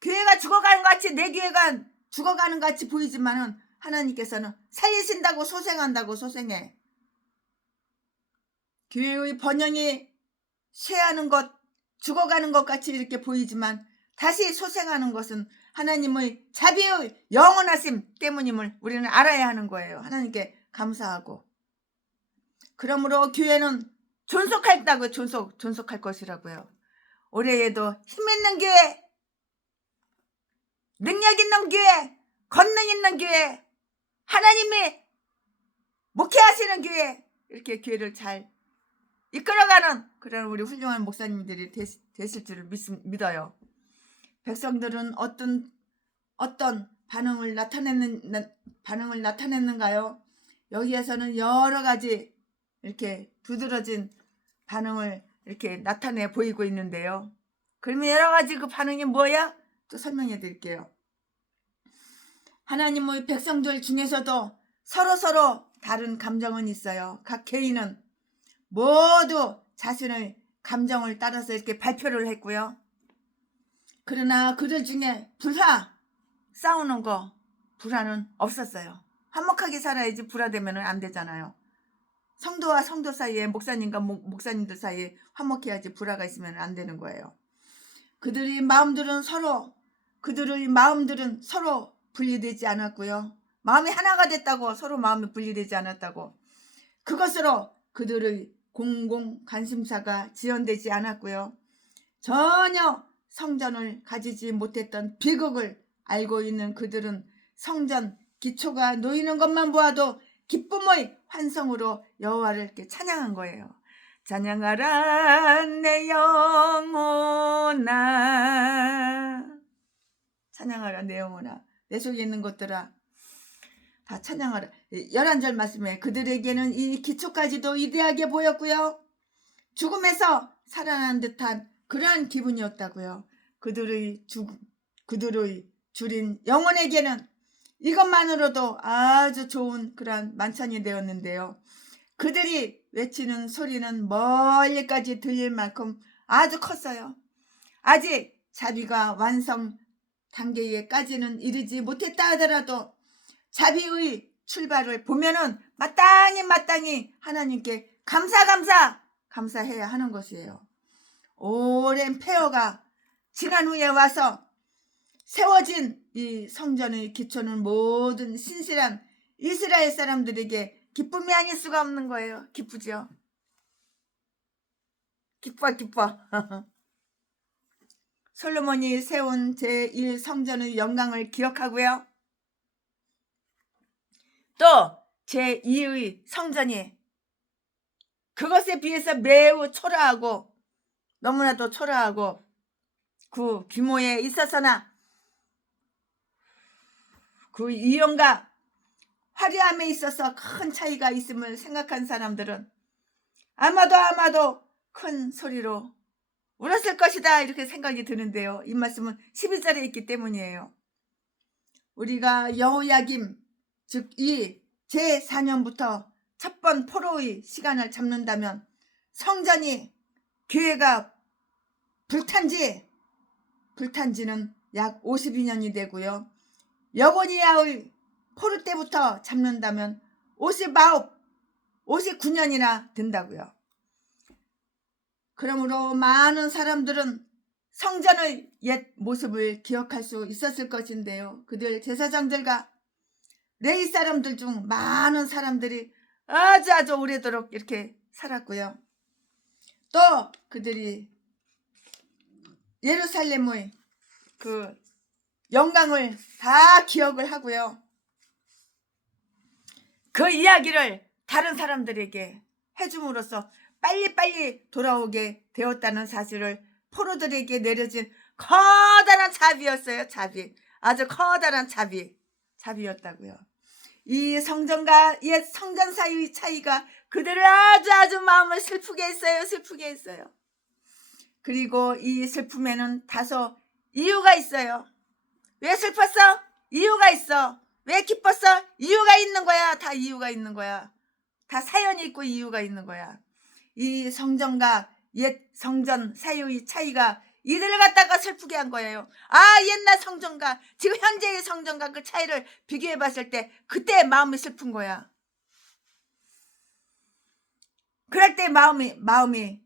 교회가 죽어가는 것 같이 내 교회가 죽어가는 것 같이 보이지만은 하나님께서는 살리신다고 소생한다고 소생해. 교회의 번영이 쇠하는 것, 죽어가는 것 같이 이렇게 보이지만 다시 소생하는 것은 하나님의 자비의 영원하심 때문임을 우리는 알아야 하는 거예요. 하나님께 감사하고. 그러므로 교회는 존속한다고 존속할 것이라고요. 올해에도 힘 있는 교회, 능력 있는 교회, 권능 있는 교회, 하나님이 목회하시는 교회, 이렇게 교회를 잘 이끌어가는 그런 우리 훌륭한 목사님들이 되실 줄을 믿어요. 백성들은 어떤 반응을 나타냈는가요? 여기에서는 여러 가지 이렇게 두드러진 반응을 이렇게 나타내 보이고 있는데요. 그러면 여러 가지 그 반응이 뭐야? 또 설명해 드릴게요. 하나님의 백성들 중에서도 서로 다른 감정은 있어요. 각 개인은 모두 자신의 감정을 따라서 이렇게 발표를 했고요. 그러나 그들 중에 싸우는 거, 불화는 없었어요. 화목하게 살아야지 불화되면 안 되잖아요. 성도와 성도 사이에, 목사님과 목사님들 사이에 화목해야지 불화가 있으면 안 되는 거예요. 그들의 마음들은 서로 분리되지 않았고요. 마음이 하나가 됐다고, 서로 마음이 분리되지 않았다고. 그것으로 그들의 공공 관심사가 지연되지 않았고요. 전혀 성전을 가지지 못했던 비극을 알고 있는 그들은 성전 기초가 놓이는 것만 보아도 기쁨의 환성으로 여호와를 이렇게 찬양한 거예요. 찬양하라 내 영혼아, 찬양하라 내 영혼아, 내 속에 있는 것들아 다 찬양하라. 11절 말씀에 그들에게는 이 기초까지도 위대하게 보였고요. 죽음에서 살아난 듯한 그러한 기분이었다고요. 그들의 줄인 영혼에게는 이것만으로도 아주 좋은 그러한 만찬이 되었는데요. 그들이 외치는 소리는 멀리까지 들릴 만큼 아주 컸어요. 아직 자비가 완성 단계에까지는 이르지 못했다 하더라도 자비의 출발을 보면은 마땅히 하나님께 감사해야 하는 것이에요. 오랜 폐허가 지난 후에 와서 세워진 이 성전의 기초는 모든 신실한 이스라엘 사람들에게 기쁨이 아닐 수가 없는 거예요. 기쁘죠? 기뻐. 솔로몬이 세운 제1성전의 영광을 기억하고요. 또 제2의 성전이 그것에 비해서 매우 초라하고 너무나도 초라하고 그 규모에 있어서나 그 이용과 화려함에 있어서 큰 차이가 있음을 생각한 사람들은 아마도 큰 소리로 울었을 것이다 이렇게 생각이 드는데요. 이 말씀은 12절에 있기 때문이에요. 우리가 여호야김 즉 이 제4년부터 첫 번 포로의 시간을 잡는다면 성전이 교회가 불탄 지는 약 52년이 되고요. 여고니아의 포로 때부터 잡는다면 59년이나 된다고요. 그러므로 많은 사람들은 성전의 옛 모습을 기억할 수 있었을 것인데요. 그들 제사장들과 레이 사람들 중 많은 사람들이 아주 오래도록 이렇게 살았고요. 또 그들이 예루살렘의 그 영광을 다 기억을 하고요. 그 이야기를 다른 사람들에게 해줌으로써 빨리빨리 돌아오게 되었다는 사실을 포로들에게 내려진 커다란 자비였어요. 자비. 아주 커다란 자비였다고요. 이 성전과 옛 성전 사이의 차이가 그들을 아주 마음을 슬프게 했어요. 그리고 이 슬픔에는 다소 이유가 있어요. 왜 슬펐어? 이유가 있어. 왜 기뻤어? 이유가 있는 거야. 다 이유가 있는 거야. 다 사연이 있고 이유가 있는 거야. 이 성전과 옛 성전 사이의 차이가 이들을 갖다가 슬프게 한 거예요. 옛날 성전과 지금 현재의 성전과 그 차이를 비교해 봤을 때 그때 마음이 슬픈 거야. 그럴 때 마음을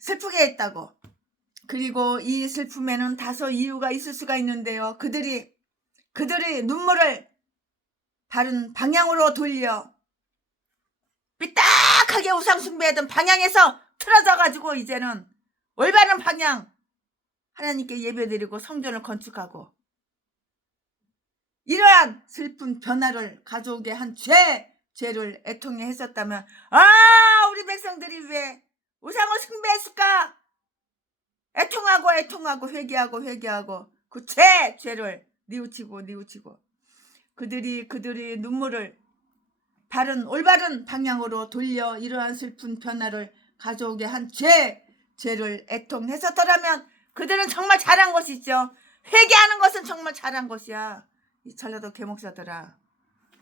슬프게 했다고. 그리고 이 슬픔에는 다소 이유가 있을 수가 있는데요. 그들이 눈물을 바른 방향으로 돌려 삐딱하게 우상 숭배하던 방향에서 틀어져 가지고 이제는 올바른 방향, 하나님께 예배드리고 성전을 건축하고 이러한 슬픈 변화를 가져오게 한 죄를 애통해 했었다면 우리 백성들이 왜 우상을 숭배했을까? 애통하고 회개하고 그 죄를 뉘우치고 그들이 눈물을 올바른 방향으로 돌려 이러한 슬픈 변화를 가져오게 한 죄를 애통했었더라면 그들은 정말 잘한 것이죠. 회개하는 것은 정말 잘한 것이야. 이 전라도 개목사들아,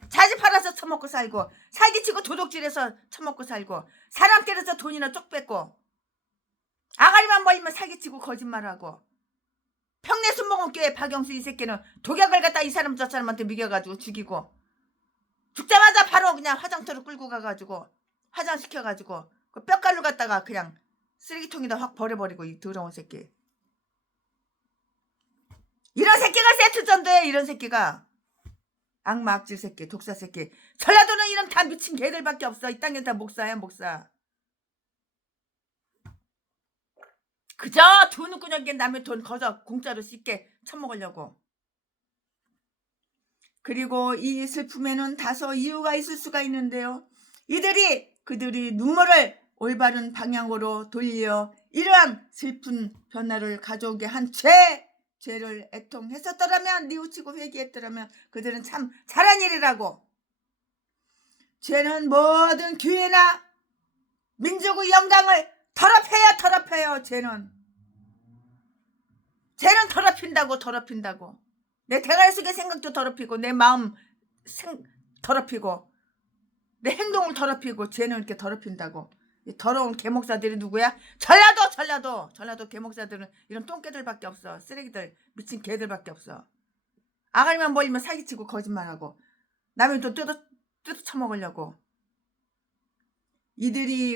자지 팔아서 처먹고 살고 사기치고 도둑질해서 처먹고 살고 사람 때려서 돈이나 쪽 뺏고 아가리만 벌리면 사기치고 거짓말하고 평내 순복음 교회 박영수 이 새끼는 독약을 갖다 이 사람 저 사람한테 미겨가지고 죽이고 죽자마자 바로 그냥 화장터로 끌고 가가지고 화장시켜가지고 그 뼈가루 갖다가 그냥 쓰레기통에다 확 버려버리고 이 더러운 새끼. 이런 새끼가 세트전도해. 이런 새끼가 악마 악질 새끼 독사 새끼. 전라도는 이런 다 미친 개들밖에 없어. 이 땅에 다 목사야 목사. 그저 돈은 그냥 남의 돈 거저 공짜로 쉽게 처먹으려고. 그리고 이 슬픔에는 다소 이유가 있을 수가 있는데요. 그들이 눈물을 올바른 방향으로 돌려 이러한 슬픈 변화를 가져오게 한 죄를 애통했었더라면, 뉘우치고 회개했더라면 그들은 참 잘한 일이라고. 죄는 모든 교회나 민족의 영광을 더럽혀요. 죄는 더럽힌다고. 내 대가리 속의 생각도 더럽히고 내 마음 더럽히고 내 행동을 더럽히고 죄는 이렇게 더럽힌다고. 이 더러운 개목사들이 누구야? 전라도 개목사들은 이런 똥개들밖에 없어. 쓰레기들, 미친 개들밖에 없어. 아가리만 벌리면 사기치고 거짓말하고 남의 돈 뜯어 처먹으려고.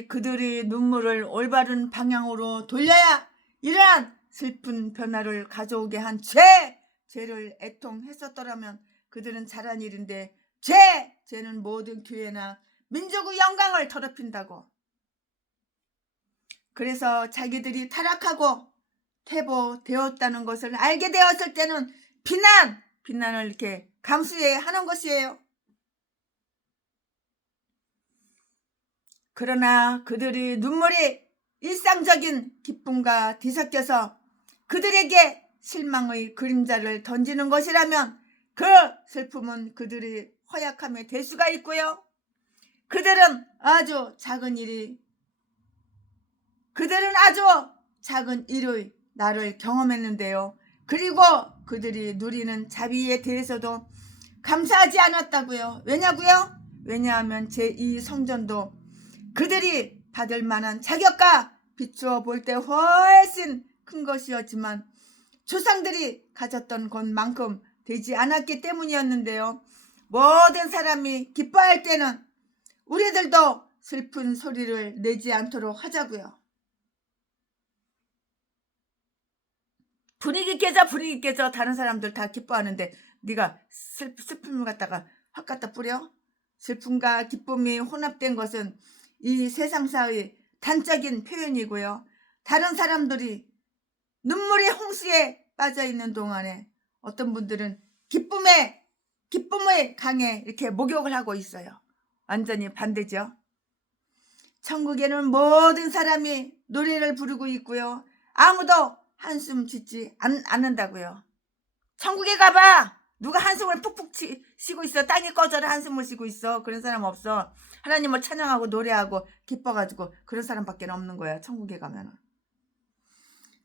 그들이 눈물을 올바른 방향으로 돌려야 이러한 슬픈 변화를 가져오게 한 죄를 애통했었더라면 그들은 잘한 일인데 죄는 모든 교회나 민족의 영광을 더럽힌다고. 그래서 자기들이 타락하고 퇴보되었다는 것을 알게 되었을 때는 비난을 이렇게 감수해야 하는 것이에요. 그러나 그들의 눈물이 일상적인 기쁨과 뒤섞여서 그들에게 실망의 그림자를 던지는 것이라면 그 슬픔은 그들의 허약함에 될 수가 있고요. 그들은 아주 작은 일의 나를 경험했는데요. 그리고 그들이 누리는 자비에 대해서도 감사하지 않았다고요. 왜냐하면 제2 성전도 그들이 받을 만한 자격과 비추어 볼 때 훨씬 큰 것이었지만 조상들이 가졌던 것만큼 되지 않았기 때문이었는데요. 모든 사람이 기뻐할 때는 우리들도 슬픈 소리를 내지 않도록 하자고요. 분위기 깨져. 다른 사람들 다 기뻐하는데 네가 슬픔을 갖다가 확 갖다 뿌려? 슬픔과 기쁨이 혼합된 것은 이 세상사의 단적인 표현이고요. 다른 사람들이 눈물의 홍수에 빠져있는 동안에 어떤 분들은 기쁨의 강에 이렇게 목욕을 하고 있어요. 완전히 반대죠. 천국에는 모든 사람이 노래를 부르고 있고요. 아무도 한숨 짓지 않는다고요. 천국에 가봐. 누가 한숨을 푹푹 쉬고 있어? 땅이 꺼져라 한숨을 쉬고 있어? 그런 사람 없어. 하나님을 찬양하고 노래하고 기뻐가지고 그런 사람밖에 없는 거야. 천국에 가면은.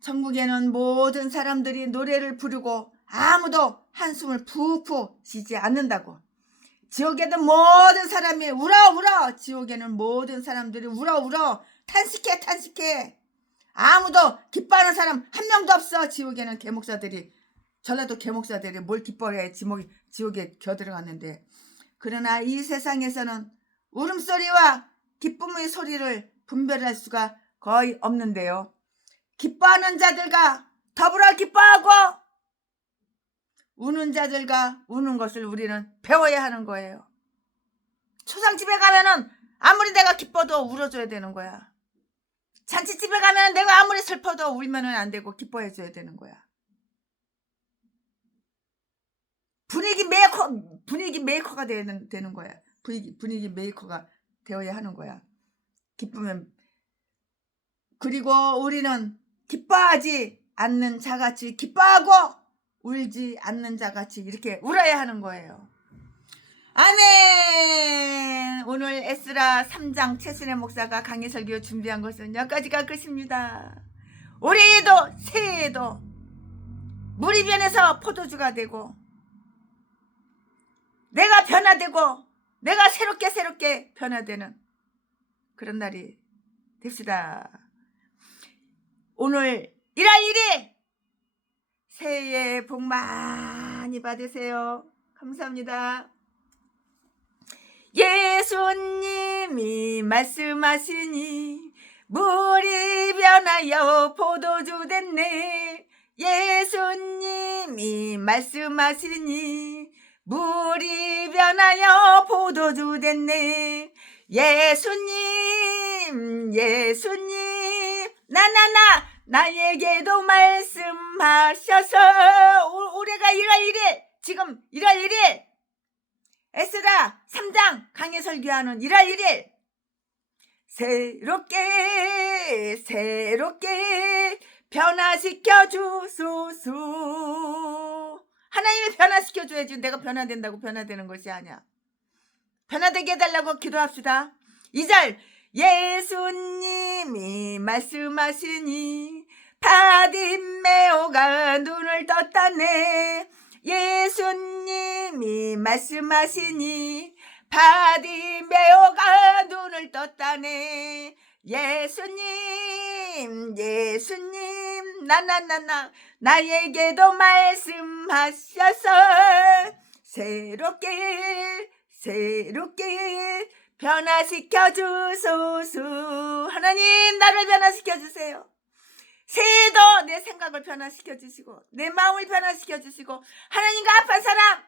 천국에는 모든 사람들이 노래를 부르고 아무도 한숨을 푹푹 쉬지 않는다고. 지옥에는 모든 사람이 울어. 지옥에는 모든 사람들이 울어. 탄식해. 아무도 기뻐하는 사람 한 명도 없어. 지옥에는 개목사들이, 전라도 개목사들이 뭘 기뻐해. 지옥에 겨들어갔는데. 그러나 이 세상에서는 울음소리와 기쁨의 소리를 분별할 수가 거의 없는데요. 기뻐하는 자들과 더불어 기뻐하고 우는 자들과 우는 것을 우리는 배워야 하는 거예요. 초상집에 가면은 아무리 내가 기뻐도 울어줘야 되는 거야. 잔치집에 가면 내가 아무리 슬퍼도 울면은 안 되고 기뻐해줘야 되는 거야. 분위기 메이커가 되는 거야. 분위기 메이커가 되어야 하는 거야. 기쁘면. 그리고 우리는 기뻐하지 않는 자같이 기뻐하고 울지 않는 자같이 이렇게 울어야 하는 거예요. 아멘. 오늘 에스라 3장 최순애 목사가 강의 설교 준비한 것은 여기까지가 끝입니다. 올해에도 새해에도 물이 변해서 포도주가 되고 내가 변화되고 내가 새롭게 변화되는 그런 날이 됩시다. 오늘 1월 1일 새해 복 많이 받으세요. 감사합니다. 예수님이 말씀하시니 물이 변하여 포도주 됐네. 예수님이 말씀하시니 물이 변하여 포도주 됐네. 예수님 나에게도 말씀하셔서 올해가 1월 1일 지금 1월 1일 에스라 3장 강해 설교하는 1월 1일 새롭게 변화시켜 주소서. 하나님이 변화시켜 줘야지 내가 변화된다고 변화되는 것이 아니야. 변화되게 해달라고 기도합시다. 2절 예수님이 말씀하시니 바디메오가 눈을 떴다네. 예수님이 말씀하시니 바디메오가 눈을 떴다네. 예수님 나에게도 말씀하셔서 새롭게 변화시켜 주소서. 하나님 나를 변화시켜 주세요. 새해도 내 생각을 변화시켜 주시고 내 마음을 변화시켜 주시고 하나님과 합한 사람,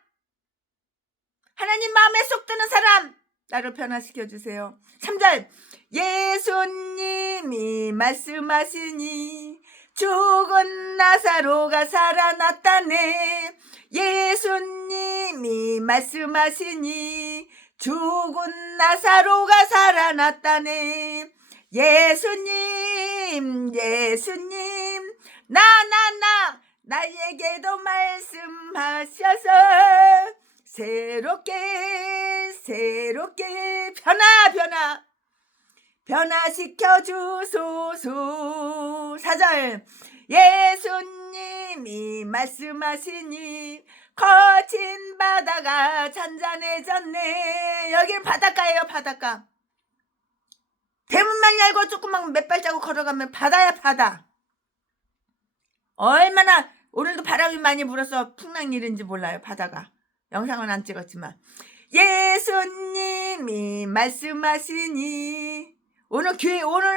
하나님 마음에 쏙 드는 사람 나를 변화시켜 주세요. 3절 예수님이 말씀하시니 죽은 나사로가 살아났다네. 예수님이 말씀하시니 죽은 나사로가 살아났다네. 예수님 나에게도 말씀하셔서 새롭게 변화시켜 주소서. 4절 예수님이 말씀하시니 거친 바다가 잔잔해졌네. 여긴 바닷가예요. 바닷가. 대문만 열고 조금만 몇 발자국 걸어가면 바다야. 바다. 얼마나 오늘도 바람이 많이 불어서 풍랑일인지 몰라요. 바다가. 영상은 안 찍었지만 예수님이 말씀하시니 오늘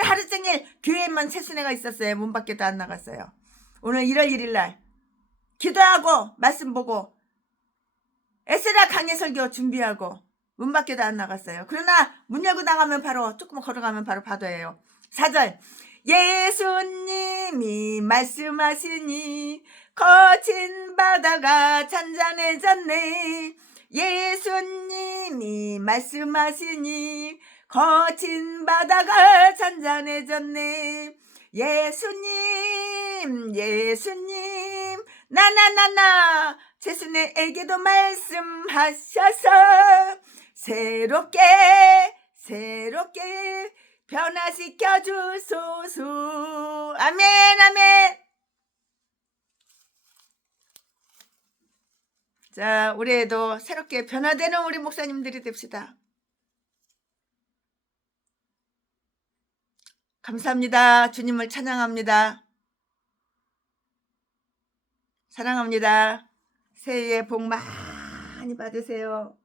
하루 종일 교회만 최순애가 있었어요. 문 밖에도 안 나갔어요. 오늘 1월 1일 날 기도하고 말씀 보고 에스라 강의 설교 준비하고 문 밖에도 안 나갔어요. 그러나 문 열고 나가면 바로 조금 걸어가면 바로 바다예요. 4절 예수님이 말씀하시니 거친 바다가 잔잔해졌네. 예수님이 말씀하시니 거친 바다가 잔잔해졌네. 예수님 나나나나 제수네에게도 말씀하셔서 새롭게 변화시켜 주소서. 아멘 아멘. 자, 올해에도 새롭게 변화되는 우리 목사님들이 됩시다. 감사합니다. 주님을 찬양합니다. 사랑합니다. 새해에 복 많이 받으세요.